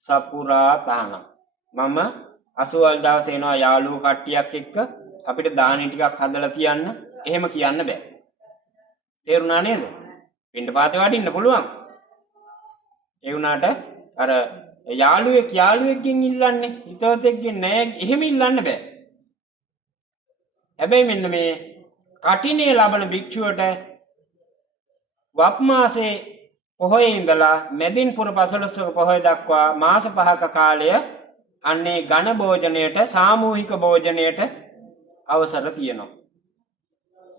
සපුරා තහනම්. මම 80 දවසේ එනවා යාළුවෝ කට්ටියක් එක්ක අපිට දානි ටිකක් හදලා තියන්න. එහෙම කියන්න බෑ. තේරුණා නේද? පින්ඩපාතේ වඩින්න පුළුවන්. ඒ වුණාට අර යාළුවෙක්ගෙන් ඉල්ලන්නේ හිතවතෙක්ගෙන් නෑ. එහෙම ඉල්ලන්න බෑ. හැබැයි මෙන්න මේ කටිනේ ලබන භික්ෂුවට වප් මාසේ පොහොයේ ඉඳලා මැදින් පුර 15ක පොහොය දක්වා මාස 5ක කාලය අන්නේ ඝන භෝජනයට සාමූහික භෝජනයට අවසර තියෙනවා.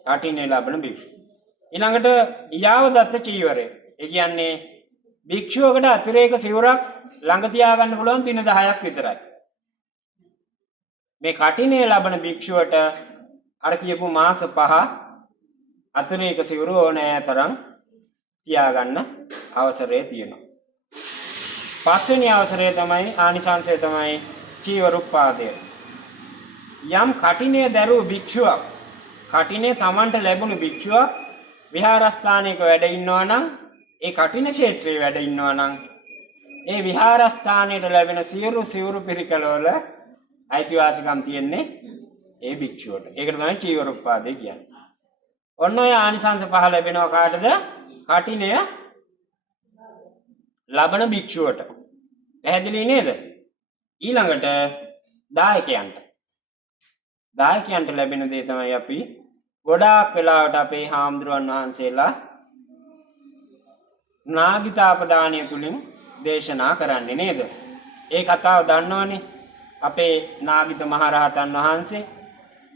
කටිනේ ලබන භික්ෂුව. ඊළඟට යාවදත්ත චීවරය. ඒ කියන්නේ භික්ෂුවකට අතිරේක සිවුරක් ළඟ තියාගන්න පුළුවන් දින 10ක් විතරයි. මේ කටිනේ ලබන භික්ෂුවට අර කියපු මාස 5 අතිරේක සිවුර ඕනෑ තරම් තියාගන්න අවසරය තියෙනවා. පස්වෙනි අවසරය තමයි ආනිසංසය තමයි චීවරුප්පාදය. යම් කටිනේ දරුව භික්ෂුවක් කටිනේ Tamanට ලැබුණු භික්ෂුවක් විහාරස්ථානයක වැඩ ඉන්නවා නම් ඒ කටින ක්ෂේත්‍රයේ වැඩ ඉන්නවා නම් ඒ විහාරස්ථානයට ලැබෙන සිවුරු පිරිකලවල අයිතිවාසිකම් තියෙන්නේ ඒ භික්ෂුවට. ඒකට තමයි චීවරුප්පාදේ කියන්නේ. ඔන්න ඔය ආනිසංස 5 ලැබෙනවා කාටද? කටිනය ලබන භික්ෂුවට. පැහැදිලි නේද? ඊළඟට දායකයන්ට. දායකයන්ට ලැබෙන දේ තමයි අපි ගොඩාක් වෙලාවට අපේ හාමුදුරුවන් වහන්සේලා නාගිතාපදානය තුලින් දේශනා කරන්නේ නේද? ඒ කතාව දන්නවනේ. අපේ නාගිත මහරහතන් වහන්සේ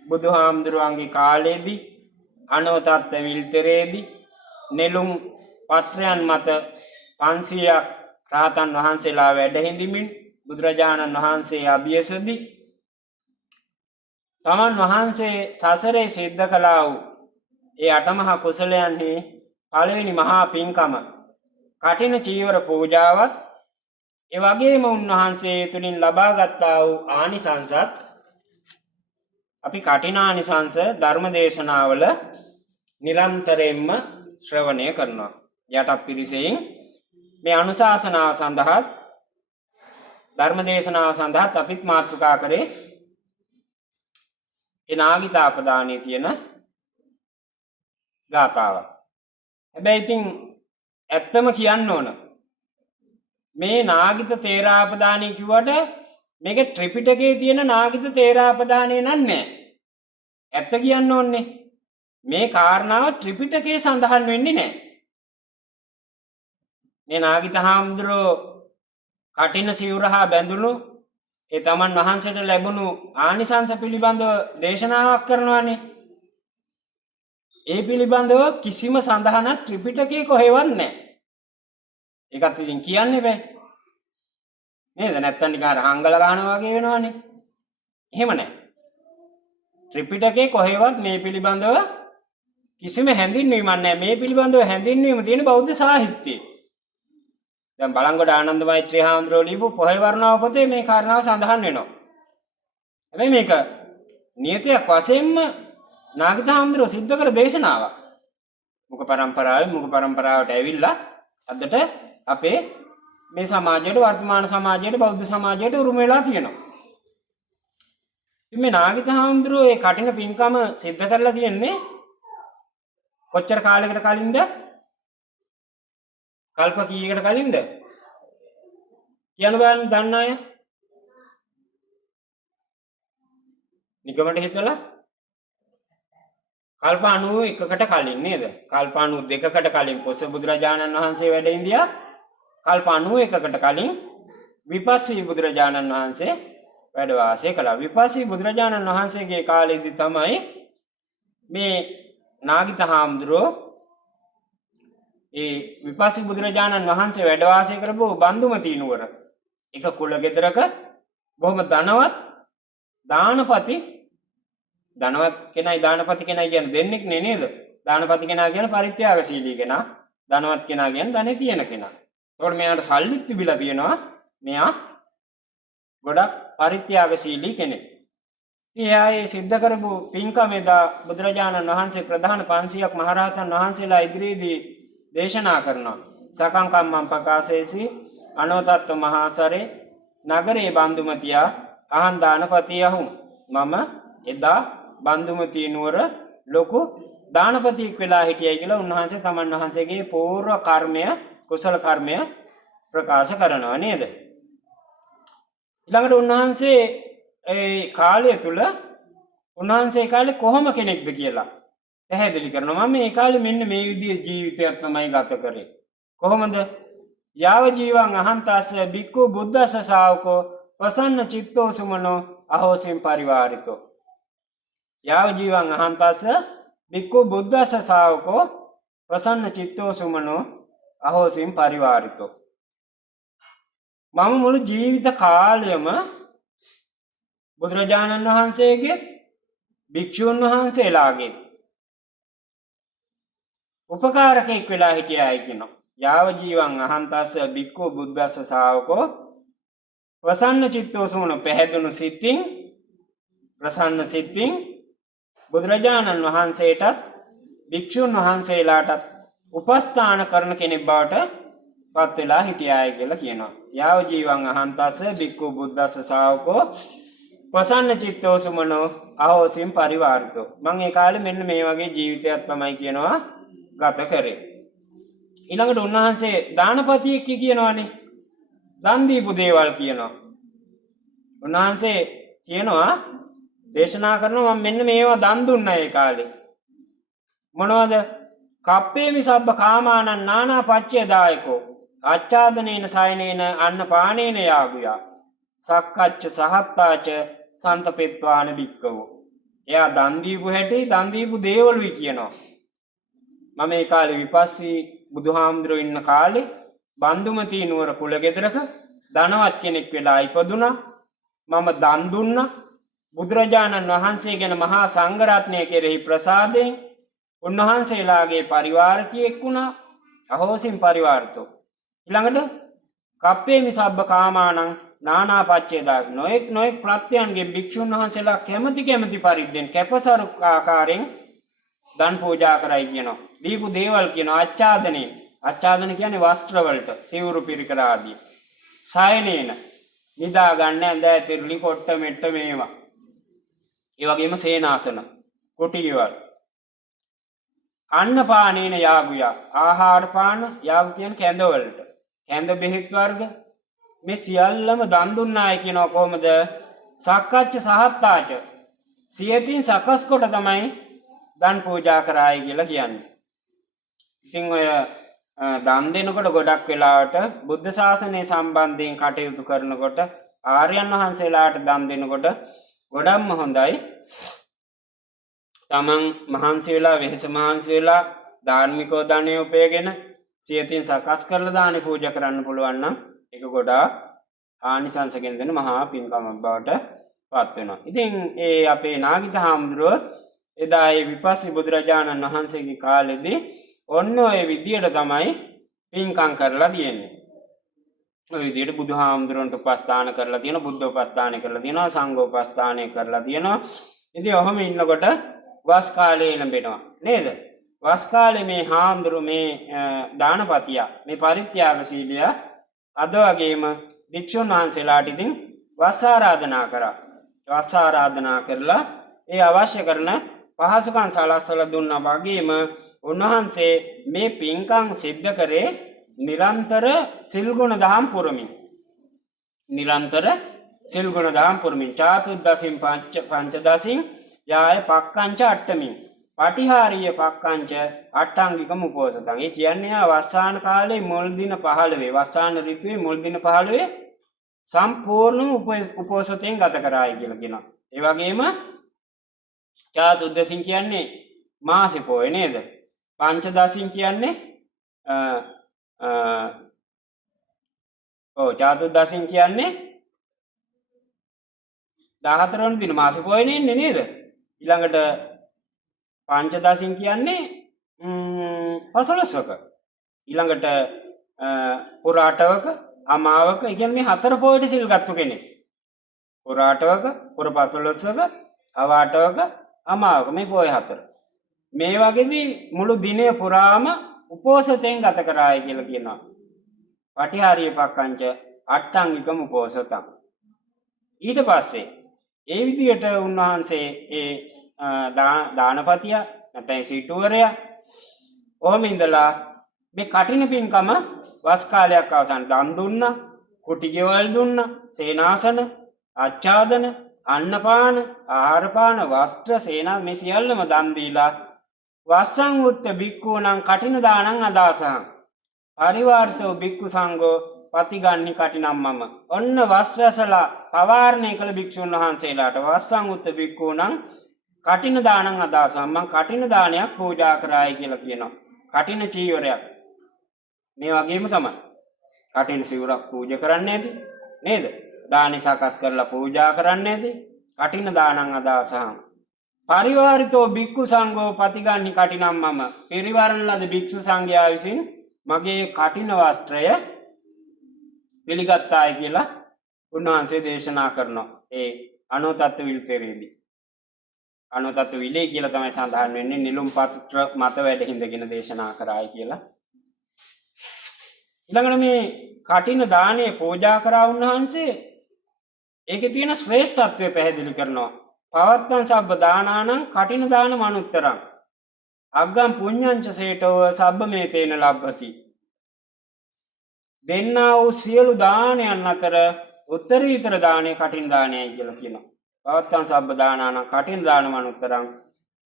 බුදුහාමුදුරුවන්ගේ කාලයේදී අනවතත්ත විල්තරේදී නෙළුම් පත්‍රයන් මත 500ක් රහතන් වහන්සේලා වැඩ හිඳිමින් බුදුරජාණන් වහන්සේ අභියසදී තමන් වහන්සේ සසරේ සිද්ධ කළා වූ ඒ අටමහා කුසලයන්හි පළවෙනි මහා පින්කම කටින චීවර පූජාවත් ඒ වගේම උන්වහන්සේ තුලින් ලබා ගත්තා වූ ආනිසංසත් අපි කටිනානිසංස ධර්ම දේශනාවල නිරන්තරයෙන්ම ශ්‍රවණය කරනවා. යටත් පිරිසෙන් මේ අනුශාසනාව සඳහා ධර්ම දේශනාව සඳහා අපිත් මාතෘකා කරේ ඒ නාගිතාපදානයේ තියෙන ගාථාව. හැබැයි ඉතින් ඇත්තම කියන්න ඕන මේ නාගිත තේරාපදානය කිව්වට මේක ත්‍රිපිටකයේ තියෙන නාගිත තේරාපදානේ නන්නේ. ඇත්ත කියන්න ඕනේ. මේ කාරණාව ත්‍රිපිටකයේ සඳහන් වෙන්නේ නැහැ. මේ නාගිත හාමුදුරුවෝ කටින සිවුරහා බැඳුණු ඒ තමන් වහන්සේට ලැබුණු ආනිසංස පිළිබඳව දේශනාවක් කරනවානේ. ඒ පිළිබඳව කිසිම සඳහනක් ත්‍රිපිටකයේ කොහෙවත් නැහැ. ඒකත් ඉතින් කියන්න බෑ. නේද? නැත්තම් නිකන් අර හංගල ගන්නවා වගේ වෙනවනේ. එහෙම නැහැ. ත්‍රිපිටකයේ කොහෙවත් මේ පිළිබඳව කිසිම හැඳින්වීමක් නැහැ. මේ පිළිබඳව හැඳින්වීම තියෙන බෞද්ධ සාහිත්‍යයේ. දැන් බලංගොඩ ආනන්ද මෛත්‍රී හාමුදුරුවෝ ලියපු පොහේ වර්ණාව පොතේ මේ කාරණාව සඳහන් වෙනවා. හැබැයි මේක නියතයක් වශයෙන්ම නාගිත හාමුදුරුවෝ සිද්ධ කළ දේශනාවක්. මුඛ පරම්පරාවට ඇවිල්ලා අදට අපේ මේ සමාජයට වර්තමාන සමාජයට බෞද්ධ සමාජයට උරුම වෙලා තියෙනවා. ඉතින් මේ නාගිත හාමුදුරුවෝ ඒ කටින පින්කම සිද්ධ කරලා තියෙන්නේ කොච්චර කාලයකට කලින්ද? කල්ප කීයකට කලින්ද? කියන්න බෑනේ දන්න අය. නිකමට හිතලා කල්ප 91කට කලින් නේද? කල්ප 92කට කලින් පොස බුදුරජාණන් වහන්සේ වැඩ ඉඳියා. කල්ප 91කට කලින් විපස්සී බුදුරජාණන් වහන්සේ වැඩ වාසය කළා. විපස්සී බුදුරජාණන් වහන්සේගේ කාලෙදී තමයි මේ නාගිත හාමුදුරුවෝ ඒ විපස්සී බුදුරජාණන් වහන්සේ වැඩ වාසය කරපු බන්දුමති නුවර එක කුල ගෙදරක බොහොම ධනවත් කෙනයි දානපති කෙනයි කියන්නේ දෙන්නෙක් නේ නේද? දානපති කෙනා කියන්නේ පරිත්‍යාගශීලී කෙනා, ධනවත් කෙනා කියන්නේ ධනෙ තියෙන කෙනා. ඒකට මෙයාට සල්ලිත් තිබිලා තියෙනවා. මෙයා ගොඩක් පරිත්‍යාගශීලී කෙනෙක්. ඉතින් එයා ඒ සිද්ධ කරපු පින්කමේදා බුදුරජාණන් වහන්සේ ප්‍රධාන 500ක් මහරහතන් වහන්සේලා ඉදිරියේදී දේශනා කරනවා. සකං කම්මං පකාසේසි අනෝතත්ව මහාසරේ නගරේ බන්දුමතියා අහං දානපතිය අහුම්. මම එදා බන්දුමති නුවර ලොකු දානපතියෙක් වෙලා හිටියයි කියලා උන්වහන්සේ තමන් වහන්සේගේ පූර්ව කර්මය කුසල කර්මය ප්‍රකාශ කරනවා නේද? ඊළඟට උන්වහන්සේ ඒ කාලය තුල උන්වහන්සේ කාලේ කොහොම කෙනෙක්ද කියලා පැහැදිලි කරනවා. මම මේ කාලේ මෙන්න මේ විදිහේ ජීවිතයක් තමයි ගත කරේ. කොහොමද? යාව ජීවං අහන්තස්ස බික්ඛු බුද්දස්ස ශාවකෝ ප්‍රසන්න චිත්තෝ සුමනෝ අහෝසින් පරිවාරිතෝ. යාව ජීවං අහන්තස්ස බික්ඛු බුද්දස්ස ශාවකෝ ප්‍රසන්න චිත්තෝ සුමනෝ අහෝසින් පරිවාරිතෝ. මම මුළු ජීවිත කාලයම බුදුරජාණන් වහන්සේගේ භික්ෂුන් වහන්සේලාගේ උපකාරකෙක් වෙලා හිටියයි කියනවා. යාව ජීවං අහන්තස්ස බික්ඛු බුද්දස්ස ශාවකෝ ප්‍රසන්න චිත්තෝ සුමනෝ පැහැදුණු සිතින් ප්‍රසන්න සිතින් බුදුරජාණන් වහන්සේටත් භික්ෂුන් වහන්සේලාටත් උපස්ථාන කරන කෙනෙක් බවට පත් වෙලා හිටියායි කියලා කියනවා. යාව ජීවං අහන්තස්ස බික්ඛු බුද්දස්ස ශාවකෝ ප්‍රසන්න චිත්තෝ සුමනෝ අහෝසින් පරිවාරිතෝ. මම ඒ කාලේ මෙන්න මේ වගේ ජීවිතයක් තමයි කියනවා ගත කරේ. ඊළඟට උන්වහන්සේ දානපතියෙක් කියනවානේ. දන් දීපු දේවල් කියනවා. උන්වහන්සේ කියනවා දේශනා කරනවා මම මෙන්න මේවා දන් දුන්නා ඒ කාලේ. මොනවද? කප්පේමි සබ්බ කාමානං නානා පච්චේදායකෝ ආච්ඡාදනේන සයනේන අන්න පානේන යාගුයා සක්කච්ච සහත්තාච සන්තපෙත්වාන බික්කවෝ. එයා දන් දීපු හැටි දන් දීපු දේවලුයි කියනවා. මම ඒ කාලේ විපස්සී බුදුහාමුදුරුවෝ ඉන්න කාලේ බන්දුමති නුවර කුල ගෙදරක ධනවත් කෙනෙක් වෙලා ඉපදුනා. මම දන් දුන්නා. බුදුරජාණන් වහන්සේ ගැන මහා සංඝරත්නය කෙරෙහි ප්‍රසාදයෙන් උන්වහන්සේලාගේ පරිවාරකයෙක් වුණා. අහෝසින් පරිවාරිතෝ. ඊළඟට කප්පේමි සබ්බ කාමානං නානා පච්චේදා නොඑක් ප්‍රත්‍යයන්ගේ භික්ෂුන් වහන්සේලා කැමති පරිද්දෙන් කැපසරු ආකාරයෙන් දන් පූජා කරයි කියනවා. දීපු දේවල් කියනවා ආච්ඡාදනේ. ආච්ඡාදන කියන්නේ වස්ත්‍ර වලට සිවුරු පිරිකර ආදී. සයනේන නිදා ගන්න ඇඳ තිරුලි කොට්ට මෙට්ට මේවා. ඒ වගේම සේනාසන කුටිවල. අන්න පානේන යාගුයා ආහාර පාන යාගු කියන්නේ කැඳ වලට. කැඳ බෙහෙත් වර්ග මේ සියල්ලම දන් දුන්නායි කියනවා කොහොමද? සක්කච්ඡ සහත්තාච සියතින් සකස් කොට තමයි දන් පූජා කරායි කියලා කියන්නේ. ඉතින් ඔය දන් දෙනකොට ගොඩක් වෙලාවට බුද්ධ ශාසනය සම්බන්ධයෙන් කටයුතු කරනකොට ආර්යයන් වහන්සේලාට දන් දෙනකොට ගොඩක්ම හොඳයි තමන් මහන්සි වෙලා වෙහෙස මහන්සි වෙලා ධාර්මිකව ධනෙ උපයගෙන සියතින් සකස් කරලා දානේ පූජා කරන්න පුළුවන් නම් ඒක ගොඩාක් ආනිසංසගෙන දෙන මහා පින්කමක් බවට පත් වෙනවා. ඉතින් ඒ අපේ නාගිත හාමුදුරුවෝ එදා ඒ විපස්සී බුදුරජාණන් වහන්සේගේ කාලෙදී ඔන්න ඔය විදියට තමයි පින්කම් කරලා තියෙන්නේ. ඔය විදියට බුදුහාමුදුරන්ට උපස්ථාන කරලා තියෙනවා, බුද්ධ උපස්ථාන කරලා තියෙනවා, සංඝ උපස්ථාන කරලා තියෙනවා. ඉතින් ඔහොම ඉන්නකොට වස් කාලේ ලැබෙනවා නේද? වස් කාලේ මේ හාමුදුරු මේ දානපතියා මේ පරිත්‍යාගශීලියා අද වගේම භික්ෂුන් වහන්සේලාට ඉතින් වස් ආරාධනා කරා. වස් ආරාධනා කරලා ඒ අවශ්‍ය කරන පහසුකම් සලස්වලා දුන්නා වගේම උන්වහන්සේ මේ පින්කම් සිද්ධ කරේ නිරන්තර සිල් ගුණ දහම් පුරමින්. නිරන්තර සිල් ගුණ දහම් පුරමින් චාතුද්දසින් පංචදසින් යාය පක්කංච අට්ඨමින් පටිහාරීය පක්කංච අට්ඨාංගිකම උපෝසතං. ඒ කියන්නේ වස්සාන කාලේ මුල් දින 15 වස්සාන ඍතුවේ මුල් දින 15 සම්පූර්ණ උපෝසතෙන් ගත කරායි කියලා කියනවා. ඒ වගේම චාතුද්දසින් කියන්නේ මාසෙ පොය නේද? පංචදසින් කියන්නේ චාතුද්දසින් කියන්නේ 14 වෙනි දින මාසෙ පොයනේ ඉන්නේ නේද? ඊළඟට පංචදසින් කියන්නේ 15ක. ඊළඟට පුරාටවක අමාවක කියන්නේ මේ 4 පොයට සිල් ගත්තු කෙනෙක්. පුරාටවක, පුර 15ක, අවාටවක, අමාවක මේ පොය 4. මේ වගේදී මුළු දිනය පුරාම උපෝසතෙන් ගත කරායි කියලා කියනවා. පටිහාරීය පක්කංච අට්ඨාංගිකම උපෝසතං. ඊට පස්සේ ඒ විදිහට උන්වහන්සේ ඒ දානපතියා නැත්නම් සිටුවරයා ඔහොම ඉඳලා මේ කටින පින්කම වස් කාලයක් අවසන් දන් දුන්නා, කුටි ගෙවල් දුන්නා, සේනාසන, ආච්ඡාදන, අන්නපාන, ආහාරපාන, වස්ත්‍ර, සේනා මේ සියල්ලම දන් දීලා වස්සං උත්ත බික්ඛූණං කටින දානං අදාසං පරිවාර්තෝ බික්ඛු සංඝෝ පතිගන්නි කටිනම්මම. ඔන්න වස්වැසලා පවාරණය කළ භික්ෂුන් වහන්සේලාට වස්සං උත්ත බික්ඛූණං කටින දානං අදාසං මං කටින දානයක් පූජා කරායි කියලා කියනවා. කටින චීවරයක් මේ වගේම තමයි. කටින සිවුරක් පූජා කරන්නේ නැති නේද? දානි සකස් කරලා පූජා කරන්නේ නැති කටින දානං අදාසං පරිවාරිතෝ බික්ඛු සංඝෝ පතිගන්නි කටිනම්මම. පරිවාරණ ලද භික්ෂු සංඝයා විසින් මගේ කටින වස්ත්‍රය පිළිගත්තායි කියලා උන්වහන්සේ දේශනා කරනවා. ඒ අනෝතත්ත්ව විල්තේරේදී. අනෝතත්ත්ව විලේ කියලා තමයි සඳහන් වෙන්නේ. නිලුම් පත්‍ර මත වැඩ හිඳගෙන දේශනා කරායි කියලා. ඊළඟට මේ කටින දාණය පූජා කරා උන්වහන්සේ ඒකේ තියෙන ශ්‍රේෂ්ඨත්වය පැහැදිලි කරනවා. පවත්තං සබ්බ දානානං කටින දාන මනුත්තරං අග්ගම් පුඤ්ඤංච සේටව සබ්බ මේතේන ලබ්භති. දෙන්නා වූ සියලු දානයන් අතර උත්තරීතර දාණය කටින දානයයි කියලා කියනවා. පවත්තං සබ්බ දානානං කටින දාන මනුත්තරං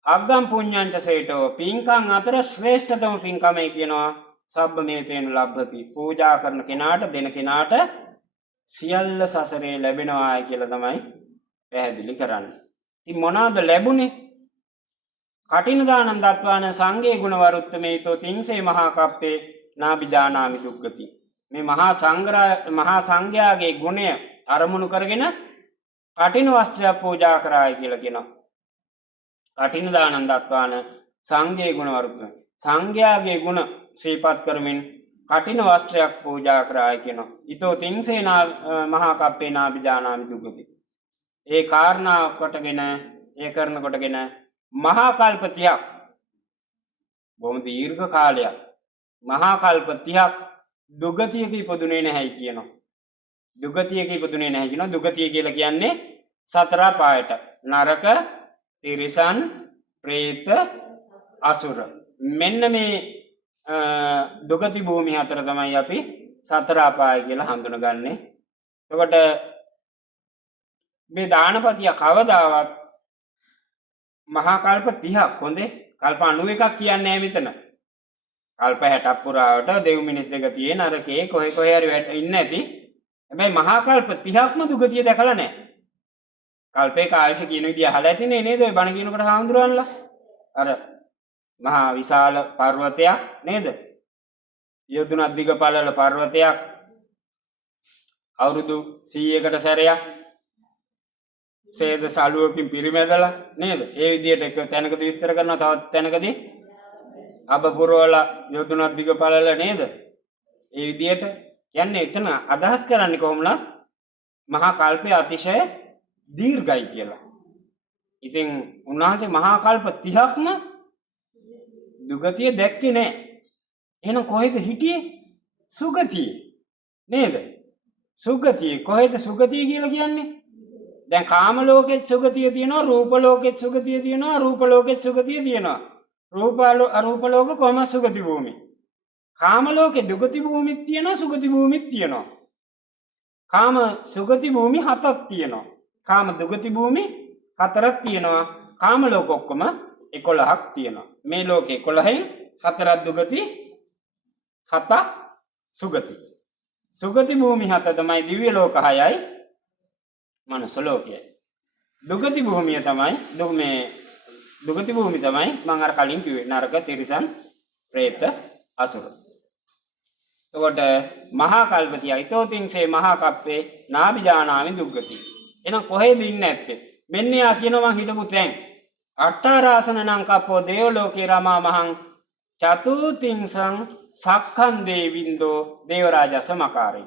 අග්ගම් පුඤ්ඤංච සේටව පින්කම් අතර ශ්‍රේෂ්ඨතම පින්කමයි කියනවා. සබ්බ මේතේන ලබ්භති. පූජා කරන කෙනාට දෙන කෙනාට සියල්ල සසරේ ලැබෙනවායි කියලා තමයි පැහැදිලි කරන්නේ. ඉතින් මොනවාද ලැබුණේ? කටින දානං දත්වාන සංඝේ ගුණ වරුත්තමේතෝ තින්සේ මහා කප්පේ නාබිදානාමි දුක්ගති. මේ මහා සංඝයාගේ ගුණය අරමුණු කරගෙන කටින වස්ත්‍රයක් පූජා කරායි කියලා කියනවා. කටින දානං දත්වාන සංඝේ ගුණ වරුත්තම. සංඝයාගේ ගුණ සිහිපත් කරමින් කටින වස්ත්‍රයක් පූජා කරායි කියනවා. ඊතෝ තින්සේ මහා කප්පේ නාබිදානාමි දුක්ගති. ඒ කාරණා කොටගෙන ඒ කරන කොටගෙන මහා කල්ප 30ක් බොහොම දීර්ඝ කාලයක් මහා කල්ප 30ක් දුගතියක ඉපදුනේ නැහැයි කියනවා. දුගතියක ඉපදුනේ නැහැ කියනවා. දුගතිය කියලා කියන්නේ සතර පායට නරක, තිරිසන්, പ്രേත, අසුර. මෙන්න මේ දුගති භූමිය හතර තමයි අපි සතර අපාය කියලා හඳුනගන්නේ. එතකොට මේ දානපතිය කවදාවත් මහා කල්ප 30ක් හොඳේ කල්ප 91ක් කියන්නේ නැහැ මෙතන. කල්ප 60ක් පුරාවට දෙව් මිනිස් දෙක තියෙන නරකේ කොහේ කොහේ හරි ඉන්නේ නැති. හැබැයි මහා කල්ප 30ක්ම දුගතිය දැකලා නැහැ. කල්පේක ආයුෂ කියන විදිහ අහලා ඇතිනේ නේද? ඔය බණ කියනකොට හාමුදුරුවන්ලා. අර මහා විශාල පර්වතයක් නේද? යොදුනක් දිග පළල පර්වතයක් අවුරුදු 100කට සැරයක් සේද සාලුවකින් පිරිමැදලා නේද? ඒ විදිහට එක තැනකදී විස්තර කරනවා තවත් තැනකදී අබ පුරවල යොදුනක් දිග පළල නේද? ඒ විදිහට කියන්නේ එතන අදහස් කරන්නේ කොහොමද? මහා කල්පය අතිශය දීර්ඝයි කියලා. ඉතින් උන්වහන්සේ මහා කල්ප 30ක්ම දුගතිය දැක්කේ නැහැ. එහෙනම් කොහෙද හිටියේ? සුගතිය. නේද? සුගතිය. කොහෙද සුගතිය කියලා කියන්නේ? දැන් කාම ලෝකෙත් සුගතිය තියෙනවා, රූප ලෝකෙත් සුගතිය තියෙනවා, අරූප ලෝකෙත් සුගතිය තියෙනවා. අරූප ලෝක කොහොම සුගති භූමි. කාම ලෝකේ දුගති භූමිත් තියෙනවා, සුගති භූමිත් තියෙනවා. කාම සුගති භූමි 7ක් තියෙනවා. කාම දුගති භූමි 4ක් තියෙනවා. කාම ලෝක ඔක්කොම 11ක් තියෙනවා. මේ ලෝකේ 11න් 4ක් දුගති 7ක් සුගති. සුගති භූමි 7 තමයි දිව්‍ය ලෝක 6යි මනුස්ස ලෝකයයි. දුගති භූමිය තමයි දුගති භූමි තමයි මම අර කලින් කිව්වේ නරක තිරිසන් പ്രേත අසුර. එතකොට මහා කල්පතිය ඊතෝතින්සේ මහා කප්පේ නාබිජානාමි දුග්ගති. එහෙනම් කොහෙද ඉන්නේ නැත්තේ? මෙන්න යා කියනවා මං හිටපු තැන්. අට්ඨාරාසන නම් කප්පෝ දේව ලෝකේ රමා මහං චතුතින්සං සක්ඛන් දේවින්දෝ දේවරාජස මකාරේ.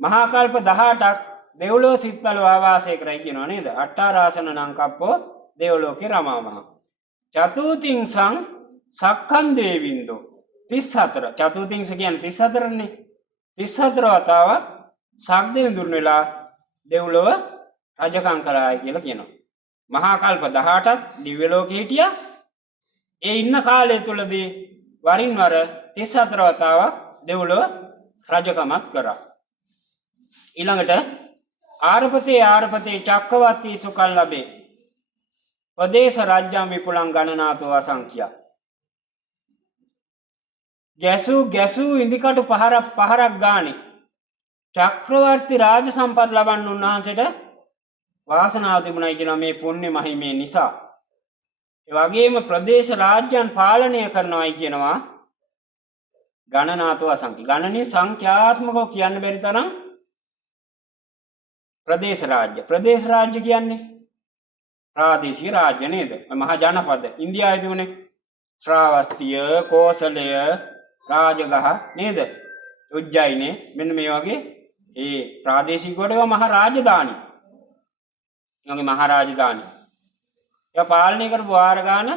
මහා කල්ප 18ක් දෙව්ලෝ සිත්වල වාසය කරයි කියනවා නේද? අට්ඨාරාසන නම් කප්පෝ දේව ලෝකේ රමා මහං චතුතින්සං සක්ඛන් දේවින්දෝ 34 චතුතින්ස කියන්නේ 34 නේ. 34 වතාවක් සක්දෙවිඳුන් වෙලා දෙව්ලොව රජකම් කරායි කියලා කියනවා. මහා කල්ප 18ක් දිව්‍ය ලෝකෙ හිටියා. ඒ ඉන්න කාලය තුලදී වරින් වර 34 වතාවක් දෙව්ලොව රජකමත් කරා. ඊළඟට ආරපතේ චක්කවර්ති සුකල් ලැබේ. ප්‍රදේශ රාජ්‍යම් විපුලං ගණනාතෝ අසංඛ්‍යා. ගැසූ ඉන්දිකටු පහරක් ගානේ චක්‍රවර්ති රාජ සම්පත් ලබන්න උන්වහන්සේට වාසනාව තිබුණයි කියනවා මේ පුණ්‍ය මහිමේ නිසා. ඒ වගේම ප්‍රදේශ රාජ්‍යයන් පාලනය කරනවායි කියනවා ගණනාතෝ අසංඛ්‍ය. ගණනේ සංඛ්‍යාත්මකව කියන්න බැරි තරම් ප්‍රදේශ රාජ්‍ය කියන්නේ ප්‍රාදේශීය රාජ්‍ය නේද? මහා ජනපද ඉන්දියාවේ තිබුණේ ශ්‍රාවස්තිය, කෝසලය, රාජගහ නේද? උජ්ජයිනේ මෙන්න මේ වගේ ඒ ප්‍රාදේශික කොටක මහා රාජධානි. යෝගේ මහා රාජධානි. ඒ පාලනය කරපු වාර ගාන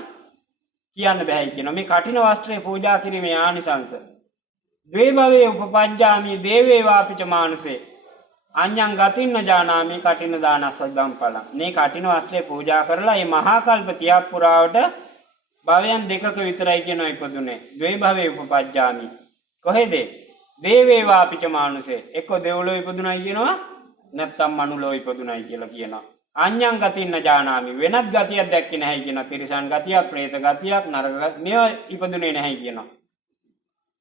කියන්න බෑයි කියනවා. මේ කටින වස්ත්‍රය පූජා කිරීමේ ආනිසංස. ද්වේ භවයේ උපපජ්ජාමි දේවේ වාපිච මානුසේ අඤ්ඤං ගතින්න ජානාමි කටින දානස්ස ධම්පල. මේ කටින වස්ත්‍රය පූජා කරලා මේ මහා කල්ප 30ක් පුරාවට භවයන් දෙකක විතරයි කියනවා ඉපදුනේ. ද්වේ භවයේ උපපජ්ජාමි. කොහෙද? දේවේ වාපිච මානුසේ. එක්ක දෙව්ලොව ඉපදුනයි කියනවා නැත්නම් මනුලොව ඉපදුනයි කියලා කියනවා. අඤ්ඤං ගතින්න ජානාමි වෙනත් ගතියක් දැක්කේ නැහැ කියනවා. තිරිසන් ගතියක්, പ്രേත ගතියක්, නරක ගතියක් මේවා ඉපදුනේ නැහැ කියනවා.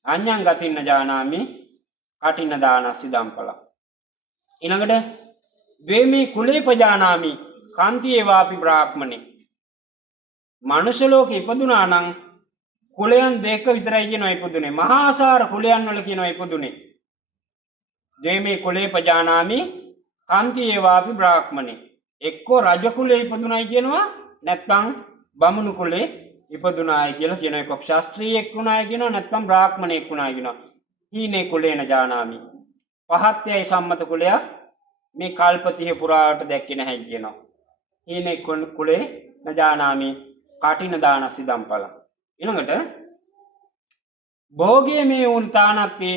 අඤ්ඤං ගතින්න ජානාමි කටින දානස්ස ධම්පල. ඊළඟට ද්වේමේ කුලේ පජානාමි කාන්තියේ වාපි බ්‍රාහ්මණේ. මනුෂ්‍ය ලෝකෙ ඉපදුනා නම් කුලයන් දෙක විතරයි කියනවා ඉපදුනේ. මහාසාර කුලයන් වල කියනවා ඉපදුනේ. ද්වේමේ කුලේ පජානාමි කාන්තියේ වාපි බ්‍රාහ්මණේ. එක්කෝ රජ කුලේ ඉපදුනායි කියනවා නැත්නම් බමුණු කුලේ ඉපදුනායි කියලා කියනවා. එක්ක ශාස්ත්‍රීයෙක් වුණායි කියනවා නැත්නම් බ්‍රාහ්මණයෙක් වුණායි කියනවා. හීනේ කුලේන ජානාමි. පහත්යයි සම්මත කුලයක් මේ කල්ප 30 පුරාවට දැක්කේ නැහැ කියනවා. හීනේ කුලේ නජානාමි කටින දානස්ස ධම්පල. ඊළඟට භෝගේ මේ උන් තානත්ති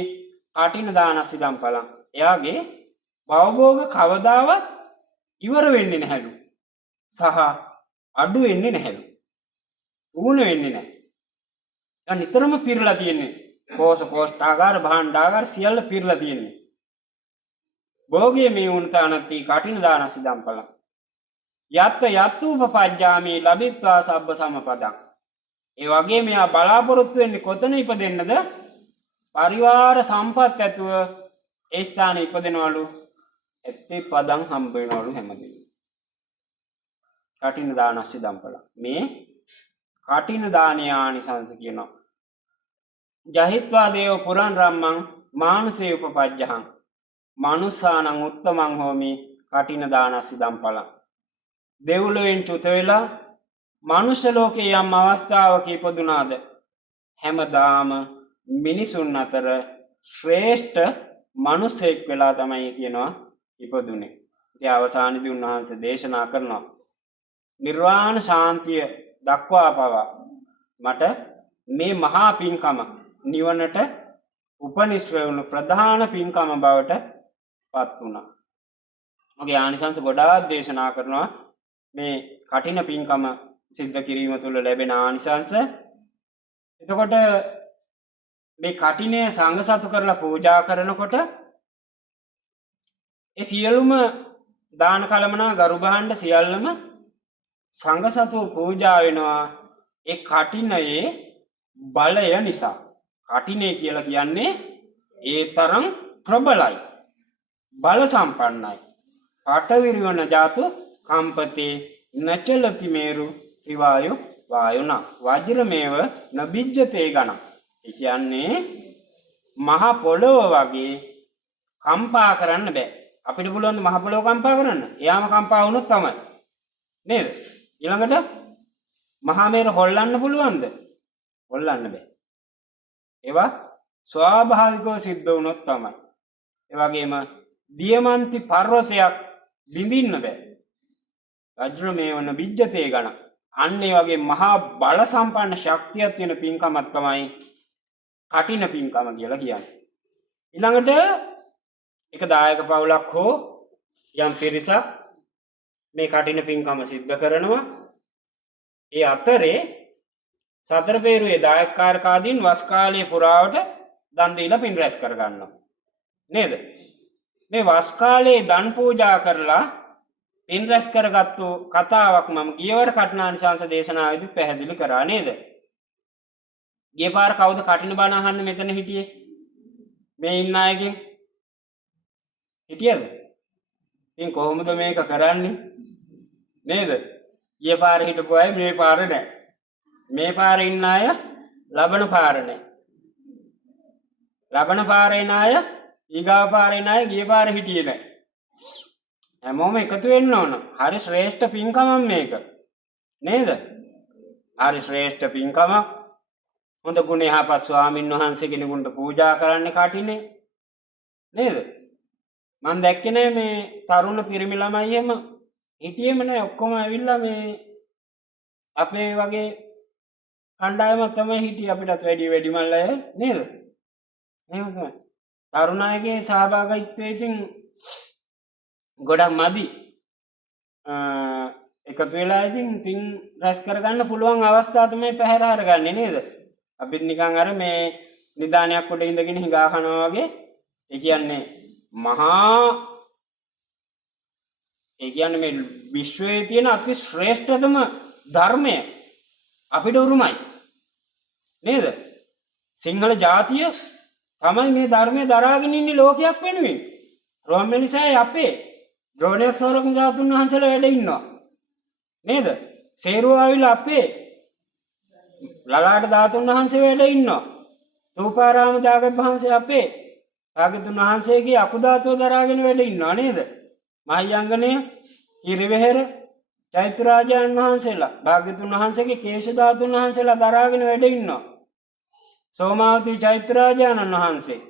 කටින දානස්ස ධම්පල. එයාගේ භවභෝග කවදාවත් ඉවර වෙන්නේ නැහැලු. සහ අඩු වෙන්නේ නැහැලු. ඌණ වෙන්නේ නැහැ. නිතරම පිරලා තියෙන්නේ. කෝෂාගාර භාණ්ඩාගාර සියල්ල පිරලා තියෙන්නේ. භෝගයේ මේ උන්තානති කටින දාන සිදම්පල. යත්ත යත්තූපපජ්ජාමි ලබිත්වා සබ්බ සමපදං. ඒ වගේ මෙයා බලාපොරොත්තු වෙන්නේ කොතන ඉපදෙන්නද? පරිවාර සම්පත් ඇතුව ඒ ස්ථානේ ඉපදෙනවලු. එත්තේ පදං හම්බ වෙනවලු හැමදේම. කටින දාන සිදම්පල. මේ කටින දානයේ ආනිසංස කියනවා. ජහිත්වා දේව පුරන් රම්මං මානුසේ උපපජ්ජහං මනුස්සානං උත්තමං හෝමි කටින දානස්සි දම්පලං. දෙව්ලොවෙන් චුත වෙලා මනුෂ්‍ය ලෝකේ යම් අවස්ථාවක ඉපදුනාද හැමදාම මිනිසුන් අතර ශ්‍රේෂ්ඨ මනුස්සයෙක් වෙලා තමයි කියනවා ඉපදුනේ. ඉතින් අවසානයේදී උන්වහන්සේ දේශනා කරනවා නිර්වාණ ශාන්තිය දක්වා පවා මට මේ මහා පින්කම නිවනට උපනිශ්‍රය වුණු ප්‍රධාන පින්කම බවට පත් වුණා. මගේ ආනිසංස ගොඩාක් දේශනා කරනවා මේ කටින පින්කම සිද්ධ කිරීම තුළ ලැබෙන ආනිසංස. එතකොට මේ කටිනේ සංඝ සතු කරලා පූජා කරනකොට ඒ සියලුම දාන කලමනා ගරු භාණ්ඩ සියල්ලම සංඝ සතු පූජා වෙනවා ඒ කටිනයේ බලය නිසා. කටිනේ කියලා කියන්නේ ඒ තරම් ප්‍රබලයි බල සම්පන්නයි. පාඨවිරිවන ජාතු කම්පති නචලති මේරු හිවායු වායුනා වජ්‍රමේව නබිජ්ජතේ ගණ. ඒ කියන්නේ මහ පොළොව වගේ කම්පා කරන්න බෑ. අපිට පුළුවන් මහ පොළොව කම්පා කරන්න. එයාම කම්පා වුණොත් තමයි නේද? ඊළඟට මහා මේර හොල්ලන්න පුළුවන්ද? හොල්ලන්න බෑ. ඒවා ස්වාභාවිකව සිද්ධ වුණොත් තමයි. ඒ වගේම දියමන්ති පර්වතයක් බිඳින්න බෑ. වජ්‍රමේවන බිජ්ජතේ ගණ. අන්න ඒ වගේ මහා බල සම්පන්න ශක්තියක් තියෙන පින්කමක් තමයි කටින පින්කම කියලා කියන්නේ. ඊළඟට එක දායක පවුලක් හෝ යම් පිරිසක් මේ කටින පින්කම සිද්ධ කරනවා. ඒ අතරේ සතර පෙරුවේ දායකකාරකාදීන් වස් කාලයේ පුරාවට දන් දීලා පින් රැස් කර ගන්නවා. නේද? මේ වස් කාලයේ දන් පූජා කරලා පින් රැස් කරගත්තු කතාවක් මම ගියවර කටනානිසංස දේශනාවේදී පැහැදිලි කරා නේද? ගිය පාර කවුද කටින බණ අහන්න මෙතන හිටියේ? මේ ඉන්න අයගෙන් හිටියද? ඉතින් කොහොමද මේක කරන්නේ? නේද? ගිය පාර හිටපු අය මේ පාර නෑ. මේ පාරේ ඉන්න අය ලබන පාර නෑ. ලබන පාරේ ඉන්න අය ඊගාව පාරේ ඉන්න අය ගිය පාර හිටියේ නෑ. හැමෝම එකතු වෙන්න ඕන. හරි ශ්‍රේෂ්ඨ පින්කමක් මේක. නේද? හරි ශ්‍රේෂ්ඨ පින්කමක්. හොඳ ගුණ යහපත් ස්වාමින් වහන්සේ කෙනෙකුට පූජා කරන්න කටිනේ. නේද? මම දැක්කේ නෑ මේ තරුණ පිරිමි ළමයි එහෙම හිටියේම නෑ. ඔක්කොම ඇවිල්ලා මේ අපේ වගේ කණ්ඩායමක් තමයි හිටියේ. අපිටත් වැඩි මල්ල අය නේද? එහෙම තමයි. තරුණයගේ සහභාගීත්වය ඉතින් ගොඩක් මදි. එකතු වෙලා ඉතින් පින් රැස් කරගන්න පුළුවන් අවස්ථා තමයි පැහැර අරගන්නේ නේද? අපිත් නිකන් අර මේ නිදානයක් උඩ ඉඳගෙන හිඟා කනවා වගේ. ඒ කියන්නේ මේ විශ්වයේ තියෙන අති ශ්‍රේෂ්ඨතම ධර්මය අපිට උරුමයි. නේද? සිංහල ජාතිය තමයි මේ ධර්මය දරාගෙන ඉන්නේ ලෝකයක් වෙනුවෙන්. රෝමෙලිසයි අපේ ද්‍රෝණයක් සෞරක ධාතුන් වහන්සේලා වැඩ ඉන්නවා. නේද? සේරුවාවිල අපේ ලලාට ධාතුන් වහන්සේ වැඩ ඉන්නවා. තූපාරාම දාගබ් වහන්සේ අපේ භාග්‍යතුන් වහන්සේගේ අකුධාතුව දරාගෙන වැඩ ඉන්නවා නේද? මහයංගනය ඉරිවෙහෙර චෛත්‍යරාජයන් වහන්සේලා භාග්‍යතුන් වහන්සේගේ කේශ ධාතුන් වහන්සේලා දරාගෙන වැඩ ඉන්නවා. සෝමාවති චෛත්‍යරාජයන් වහන්සේ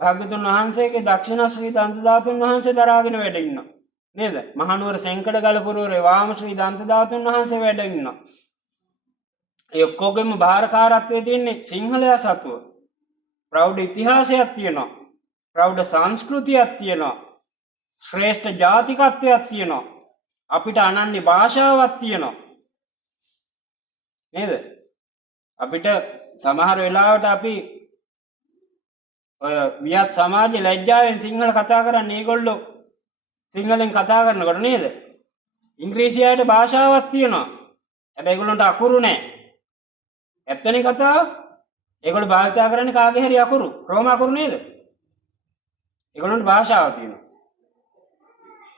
භාග්‍යතුන් වහන්සේගේ දක්ෂිණ ශ්‍රී දන්ත ධාතුන් වහන්සේ දරාගෙන වැඩ ඉන්නවා. නේද? මහනුවර සෙන්කඩ ගලපුරේ වාම ශ්‍රී දන්ත ධාතුන් වහන්සේ වැඩ ඉන්නවා. ඒ ඔක්කොගෙම භාරකාරත්වයේ තියෙන්නේ සිංහලයා සතුව. ප්‍රෞಢ ඉතිහාසයක් තියෙනවා. ප්‍රෞಢ සංස්කෘතියක් තියෙනවා. ශ්‍රේෂ්ඨ ජාතිකත්වයක් තියෙනවා. අපිට අනන්‍ය භාෂාවක් තියෙනවා. නේද? අපිට සමහර වෙලාවට අපි ඔය වියත් සමාජයේ ලැජ්ජාවෙන් සිංහල කතා කරන්නේ ඒගොල්ලෝ සිංහලෙන් කතා කරනකොට නේද? ඉංග්‍රීසියට භාෂාවක් තියෙනවා. හැබැයි ඒගොල්ලන්ට අකුරු නැහැ. ඇත්තනේ කතාව. ඒගොල්ලෝ භාවිත කරන්නේ කාගේ හරි අකුරු. රෝම අකුරු නේද? ඒගොල්ලන්ට භාෂාවක් තියෙනවා.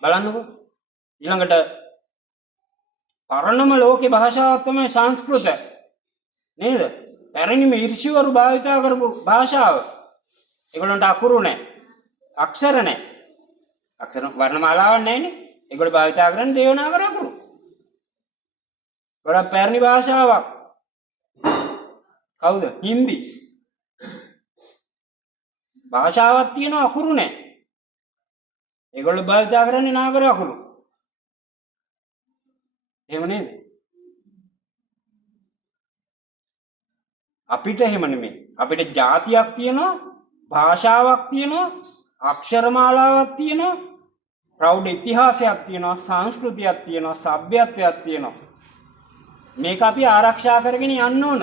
බලන්නකෝ. ඊළඟට පරණම ලෝකේ භාෂාවක් තමයි සංස්කෘත. නේද? පැරණිම ඍෂිවරු භාවිත කරපු භාෂාව. ඒගොල්ලන්ට අකුරු නැහැ. අක්ෂර නැහැ. අක්ෂර වර්ණමාලාවක් නැහැනේ. ඒගොල්ලෝ භාවිත කරන්නේ දේවනාගරි අකුරු. ගොඩක් පැරණි භාෂාවක්. කවුද? හින්දි. භාෂාවක් තියෙනවා අකුරු නැහැ. ඒගොල්ලෝ භාවිත කරන්නේ නාගර අකුරු. එහෙම නේද? අපිට එහෙම නෙමෙයි. අපිට ජාතියක් තියෙනවා, භාෂාවක් තියෙනවා, අක්ෂරමාලාවක් තියෙනවා, ප්‍රෞಢ ඉතිහාසයක් තියෙනවා, සංස්කෘතියක් තියෙනවා, සભ્યත්වයක් තියෙනවා. මේක අපි ආරක්ෂා කරගෙන යන්න ඕන.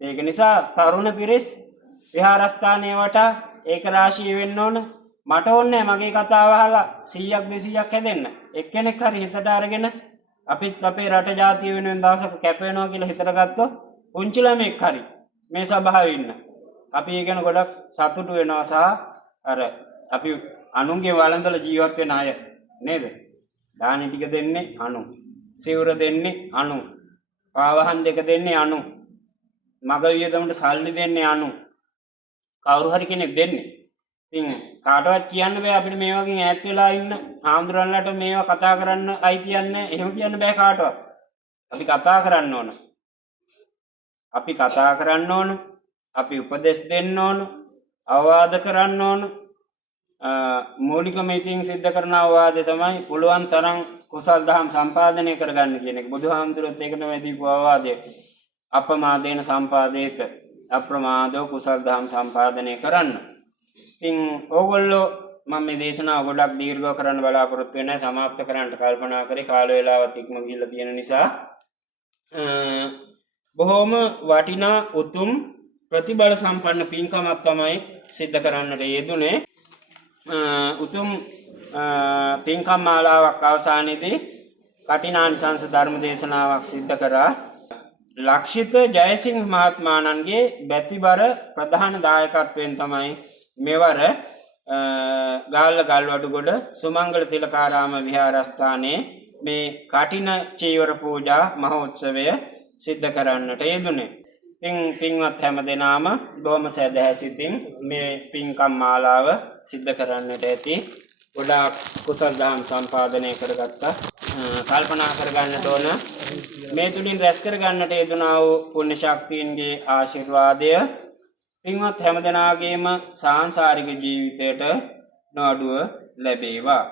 ඒක නිසා තරුණ පිරිස් විහාරස්ථානයේ වටා ඒක රාශී වෙන්න ඕන. මට ඕනේ මගේ කතාව අහලා 100ක් 200ක් හැදෙන්න. එක්කෙනෙක් හරි හිතට අරගෙන අපිත් අපේ රට ජාතිය වෙනුවෙන් දවසක කැප වෙනවා කියලා හිතට ගත්තොත් පුංචි ළමෙක් හරි මේ සභාවේ ඉන්න. අපි ඒ ගැන ගොඩක් සතුටු වෙනවා සහ අර අපි අනුන්ගේ වළඳලා ජීවත් වෙන අය නේද? දානි ටික දෙන්නේ අනු. සිවුර දෙන්නේ අනු. පාවහන් දෙක දෙන්නේ අනු. මග වියදමට සල්ලි දෙන්නේ අනු. කවුරු හරි කෙනෙක් දෙන්නේ. ඉතින් කාටවත් කියන්න බෑ අපිට මේ වගේ ඈත් වෙලා ඉන්න හාමුදුරන්ලාට මේවා කතා කරන්න අයිතියක් නැහැ. එහෙම කියන්න බෑ කාටවත්. අපි කතා කරන්න ඕන. අපි කතා කරන්න ඕන. අපි උපදෙස් දෙන්න ඕන. අවවාද කරන්න ඕන. මූලිකම ඉතින් සිද්ධ කරන අවවාදය තමයි පුළුවන් තරම් කුසල් දහම් සම්පාදනය කරගන්න කියන එක. බුදුහාමුදුරුවෝත් ඒක තමයි දීපු අවවාදය. අපමාදේන සම්පාදේත අප්‍රමාදෝ කුසල් දහම් සම්පාදනය කරන්න. ඉතින් ඕගොල්ලෝ මම මේ දේශනාව ගොඩක් දීර්ඝව කරන්න බලාපොරොත්තු වෙන්නේ සමාප්ත කරන්න කල්පනා කරේ කාල වේලාවත් ඉක්ම ගිහිල්ලා තියෙන නිසා බොහොම වටිනා උතුම් ප්‍රතිබල සම්පන්න පින්කමක් තමයි සිද්ධ කරන්නට යෙදුනේ. උතුම් පින්කම් මාලාවක් අවසානයේදී කටිනානිසංස ධර්ම දේශනාවක් සිද්ධ කරා. ලක්ෂිත ජයසිංහ මහත්මයාණන්ගේ බැතිබර ප්‍රධාන දායකත්වයෙන් තමයි මෙවර ගාල්ල ගල්වඩුගොඩ සුමංගල තිලකාරාම විහාරස්ථානයේ මේ කටින චීවර පූජා මහෝත්සවය සිද්ධ කරන්නට යෙදුනේ. ඉතින් පින්වත් හැම දෙනාම බොහොම සැදැහැ සිතින් මේ පින්කම් මාලාව සිද්ධ කරන්නට ඇති. ගොඩාක් කුසල් දහම් සම්පාදනය කරගත්තා. කල්පනා කරගන්නට ඕන මේ තුලින් රැස් කරගන්නට යෙදුනා වූ පුණ්‍ය ශක්තියින්ගේ ආශිර්වාදය පින්වත් හැම දෙනාගේම සාංසාරික ජීවිතයට නොඅඩුව ලැබේවා.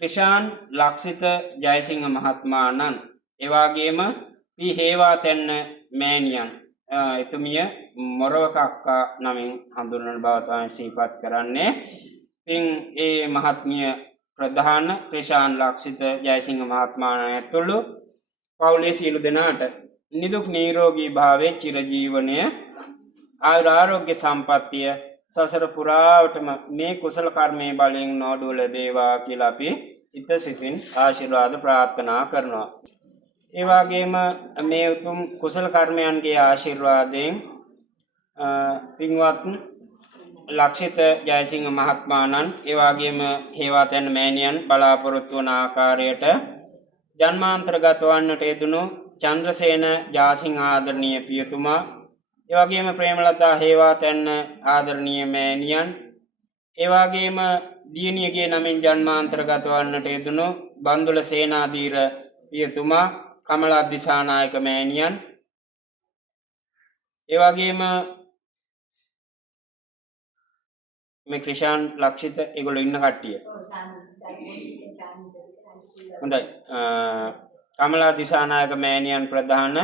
ක්‍රිෂාන් ලක්ෂිත ජයසිංහ මහත්මයාණන් එවාගේම පී හේවාතැන්න මෑණියන් එතුමිය මොරවක අක්කා නමින් හඳුන්වන බව තමයි සිහිපත් කරන්නේ. ඉතින් ඒ මහත්මිය ප්‍රධාන ක්‍රිෂාන් ලක්ෂිත ජයසිංහ මහත්මයාණන් ඇතුළු පවුලේ සියලු දෙනාට නිදුක් නිරෝගී භාවයේ චිරජීවනය ආරෝග්‍ය සම්පන්නිය සසර පුරාවටම මේ කුසල කර්මයේ බලයෙන් නොඅඩුව ලැබේවා කියලා අපි හිත සිතින් ආශිර්වාද ප්‍රාර්ථනා කරනවා. ඒ වගේම මේ උතුම් කුසල කර්මයන්ගේ ආශිර්වාදයෙන් පින්වත් ලක්ෂිත ජයසිංහ මහත්මයාණන් ඒ වගේම හේවාතැන්න මෑණියන් බලාපොරොත්තු වන ආකාරයට ජන්මාන්තරගත වන්නට යෙදුණු චන්ද්‍රසේන ජාසිංහ ආදරණීය පියතුමා ඒ වගේම ප්‍රේමලතා හේවාතැන්න ආදරණීය මෑණියන් ඒ වගේම දියණියගේ නමින් ජන්මාන්තරගත වන්නට යෙදුණු බන්දුල සේනාධීර පියතුමා කමලා දිසානායක මෑණියන් ඒ වගේම මේ ක්‍රිෂාන් ලක්ෂිත ඒගොල්ලෝ ඉන්න කට්ටිය හොඳයි කමලා දිසානායක මෑණියන් ප්‍රධාන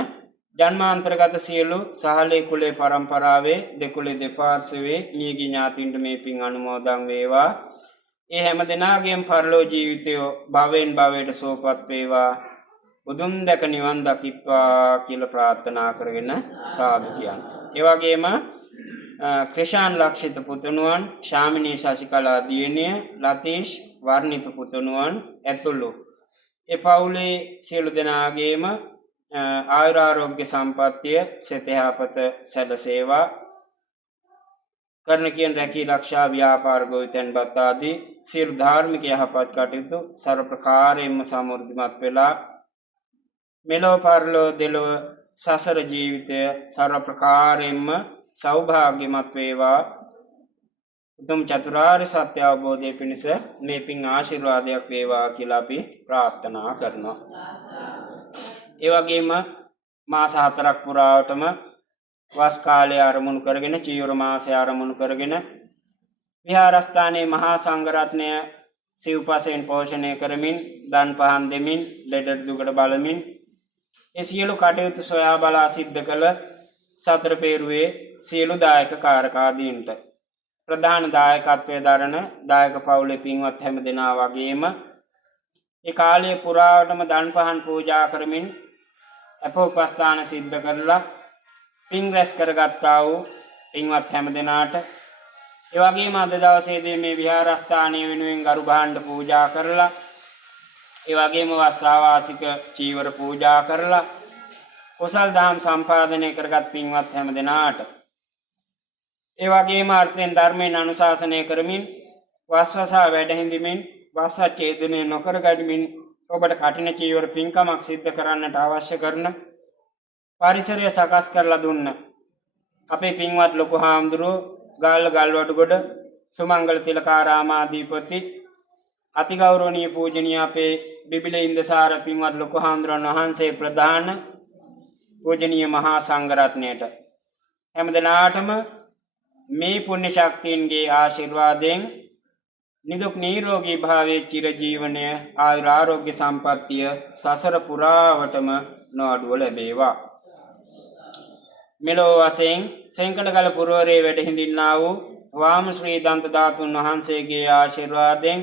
ජන්මාන්තරගත සියලු සහලේ කුලේ පරම්පරාවේ දෙකුලේ දෙපාර්ශවයේ මියගිය ඥාතීන්ට මේ පින් අනුමෝදන් වේවා. ඒ හැම දෙනාගේම පරලෝ ජීවිතය භවයෙන් භවයට සුවපත් වේවා. බුදුන් දැක නිවන් දකිත්වා කියලා ප්‍රාර්ථනා කරගෙන සාදු කියන්න. ඒ වගේම ක්‍රිෂාන් ලක්ෂිත පුතුණුවන්, ශාමිනී ශශිකලා දියණිය, ලතීෂ් වර්ණිත පුතුණුවන් ඇතුළු ඒ පවුලේ සියලු දෙනාගේම ආයුරාරෝග්‍ය සම්පන්නිය සෙතහපත සැලසේවා. කරන කියන රැකී ආරක්ෂා ව්‍යාපාර ගොවිතැන්පත් ආදී සියලු ධාර්මික යහපත් කටයුතු සර්ව ප්‍රකාරයෙන්ම සමෘද්ධිමත් වෙලා මෙලොව පරලොව දෙලොව සසර ජීවිතය සර්ව ප්‍රකාරයෙන්ම සෞභාග්‍යමත් වේවා. උතුම් චතුරාර්ය සත්‍ය අවබෝධය පිණිස මේ පින් ආශිර්වාදයක් වේවා කියලා අපි ප්‍රාර්ථනා කරනවා. ඒ වගේම මාස 4ක් පුරාවටම වස් කාලය ආරමුණු කරගෙන චීවර මාසය ආරමුණු කරගෙන විහාරස්ථානයේ මහා සංඝරත්නය සිව්පසෙන් පෝෂණය කරමින් දන් පහන් දෙමින් ලෙඩ දුකට බලමින් ඒ සියලු කටයුතු සොයා බලා සිද්ධ කළ සතර පෙරුවේ සියලු දායක කාරකාදීන්ට ප්‍රධාන දායකත්වයේ දරන දායක පවුලේ පින්වත් හැම දෙනා වගේම ඒ කාලය පුරාවටම දන් පහන් පූජා කරමින් අපෝපස්ථාන සිද්ධ කරලා පින් රැස් කරගත්තා වූ පින්වත් හැම දෙනාට ඒ වගේම අද දවසේදී මේ විහාරස්ථානයේ වෙනුවෙන් ගරු භාණ්ඩ පූජා කරලා ඒ වගේම වස්සාවාසික චීවර පූජා කරලා කුසල් දහම් සම්පාදනය කරගත් පින්වත් හැම දෙනාට ඒ වගේම අර්ථයෙන් ධර්මයෙන් අනුශාසනය කරමින් වස්වසා වැඩ හිඳිමින් වස්සච්ඡේදනය නොකර ගනිමින් ඔබට කටින චීවර පින්කමක් සිද්ධ කරන්නට අවශ්‍ය කරන පරිසරය සකස් කරලා දුන්න අපේ පින්වත් ලොකු හාමුදුරුවෝ ගල්වඩුගොඩ සුමංගල තිලකාරාමාධිපති අතිගෞරවනීය පූජනීය අපේ බිබිල ඉන්දසාර පින්වත් ලොකු හාමුදුරන් වහන්සේ ප්‍රධාන පූජනීය මහා සංඝරත්නයට හැම දිනාටම මේ පුණ්‍ය ශක්තියන්ගේ ආශිර්වාදයෙන් නිදුක් නිරෝගී භාවයේ චිරජීවනය ආයුරාෝග්‍ය සම්පන්නිය සසර පුරාවටම නොඅඩුව ලැබේවා. මෙලොව වශයෙන් සෙන්කඩගල පුරවරේ වැඩ හිඳින්නා වූ වාම ශ්‍රී දන්ත ධාතුන් වහන්සේගේ ආශිර්වාදයෙන්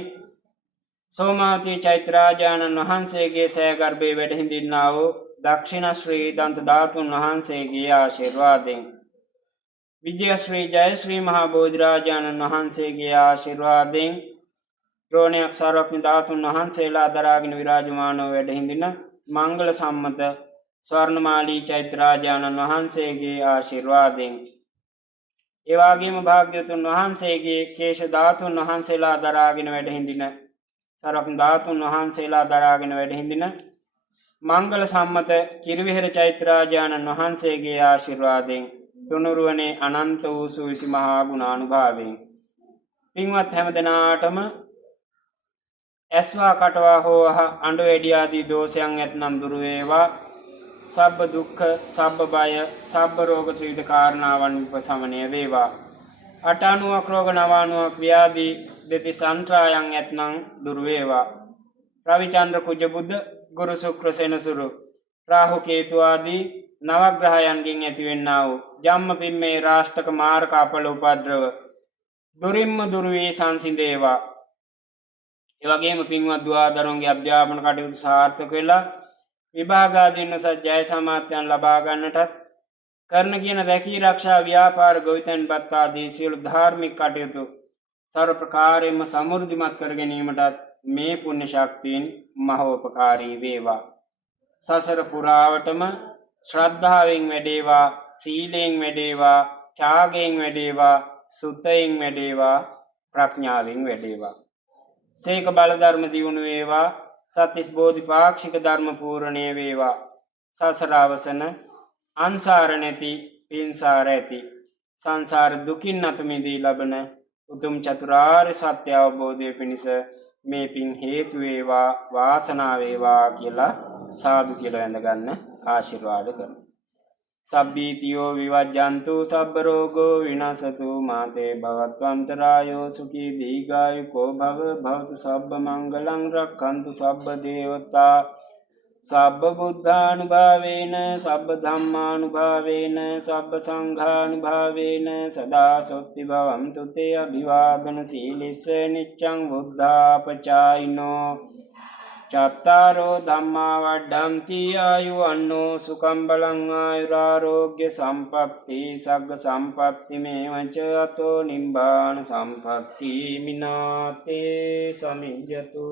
සෝමාවතී චෛත්‍යාජානන් වහන්සේගේ සෑගර්භයේ වැඩ හිඳින්නා වූ දක්ෂිණ ශ්‍රී දන්ත ධාතුන් වහන්සේගේ ආශිර්වාදයෙන් විජය ශ්‍රී ජය ශ්‍රී මහා බෝධිරාජානන් වහන්සේගේ ආශිර්වාදයෙන් ද්‍රෝණයක් සර්වඥ ධාතුන් වහන්සේලා දරාගෙන විරාජමානව වැඩ හිඳින මංගල සම්මත ස්වර්ණමාලී චෛත්‍යාජානන් වහන්සේගේ ආශිර්වාදයෙන් ඒ වගේම භාග්‍යවතුන් වහන්සේගේ කේශ ධාතුන් වහන්සේලා දරාගෙන වැඩ හිඳින සර්වඥ ධාතුන් වහන්සේලා දරාගෙන වැඩ හිඳින මංගල සම්මත කිරිවිහෙර චෛත්‍යාජානන් වහන්සේගේ ආශිර්වාදයෙන් තුනුරුවනේ අනන්ත වූ සුවිසි මහා ගුණානුභාවයෙන් පින්වත් හැම දෙනාටම ඇස්වා කටවා හෝ අඬ වැඩි ආදී දෝෂයන් ඇතනම් දුරු වේවා. සබ්බ දුක්ඛ සබ්බ බය සබ්බ රෝග ත්‍රිවිධ කාරණාවන් උපසමනය වේවා. 89ක් රෝග 99ක් ව්‍යාධි දෙති සංත්‍රායන් ඇතනම් දුරු වේවා. රවිචන්ද්‍ර කුජ බුද්ධ ගුරු ශුක්‍ර සෙනසුරු රාහු කේතු ආදී නවග්‍රහයන්ගෙන් ඇතිවෙන්නා වූ ජම්ම පිම්මේ රාෂ්ටක මාරක අපල උපද්‍රව දුරින්ම දුරු වී සංසිඳේවා. ඒ වගේම පින්වත් දුවදරුන්ගේ අධ්‍යාපන කටයුතු සාර්ථක වෙලා විභාගාදීන් සජ්ජය සමාත්‍යයන් ලබා ගන්නටත් කරන කියන රැකී ආරක්ෂා ව්‍යාපාර ගොවිතැන්පත් ආදී සියලු ධාර්මික කටයුතු සර්ව ප්‍රකාරයෙන්ම සමෘද්ධිමත් කර ගැනීමටත් මේ පුණ්‍ය ශක්තියින් මහෝපකාරී වේවා. සසර පුරාවටම ශ්‍රද්ධාවෙන් වැඩේවා, සීලයෙන් වැඩේවා, ත්‍යාගයෙන් වැඩේවා, සුතයෙන් වැඩේවා, ප්‍රඥාවෙන් වැඩේවා. සේක බල ධර්ම දියුණු වේවා, සත්‍තිස් බෝධිපාක්ෂික ධර්ම පූර්ණය වේවා. සසර අවසන අන්සාර නැති පින්සාර ඇති සංසාර දුකින් අත මිදී ලබන උතුම් චතුරාර්ය සත්‍ය අවබෝධය පිණිස මේ පින් හේතු වේවා, වාසනාව වේවා කියලා සාදු කියලා වැඳ ගන්න ආශිර්වාද කරමු. සබ්බීතියෝ විවජ්ජන්තු සබ්බ රෝගෝ විනාශතු මාතේ භවත්වන්තරායෝ සුඛී දීඝායුකෝ භව භවතු සබ්බ මංගලං රක්ඛන්තු සබ්බ දේවතා සබ්බ බුද්ධානුභාවේන සබ්බ ධම්මානුභාවේන සබ්බ සංඝානුභාවේන සදා සොත්ති භවන්තු තේ අභිවාදන සීලිස්ස නිච්ඡං බුද්ධාපචායිනෝ චත්තාරෝ ධම්මා වඩ්ඩಂತಿ ආයුවන්නෝ සුඛං බලං ආයුරාෝග්‍ය සම්පatti සග්ග සම්පatti මේවංච අතෝ නිබ්බාන සම්පatti මිනාතේ සමිජ්ජතු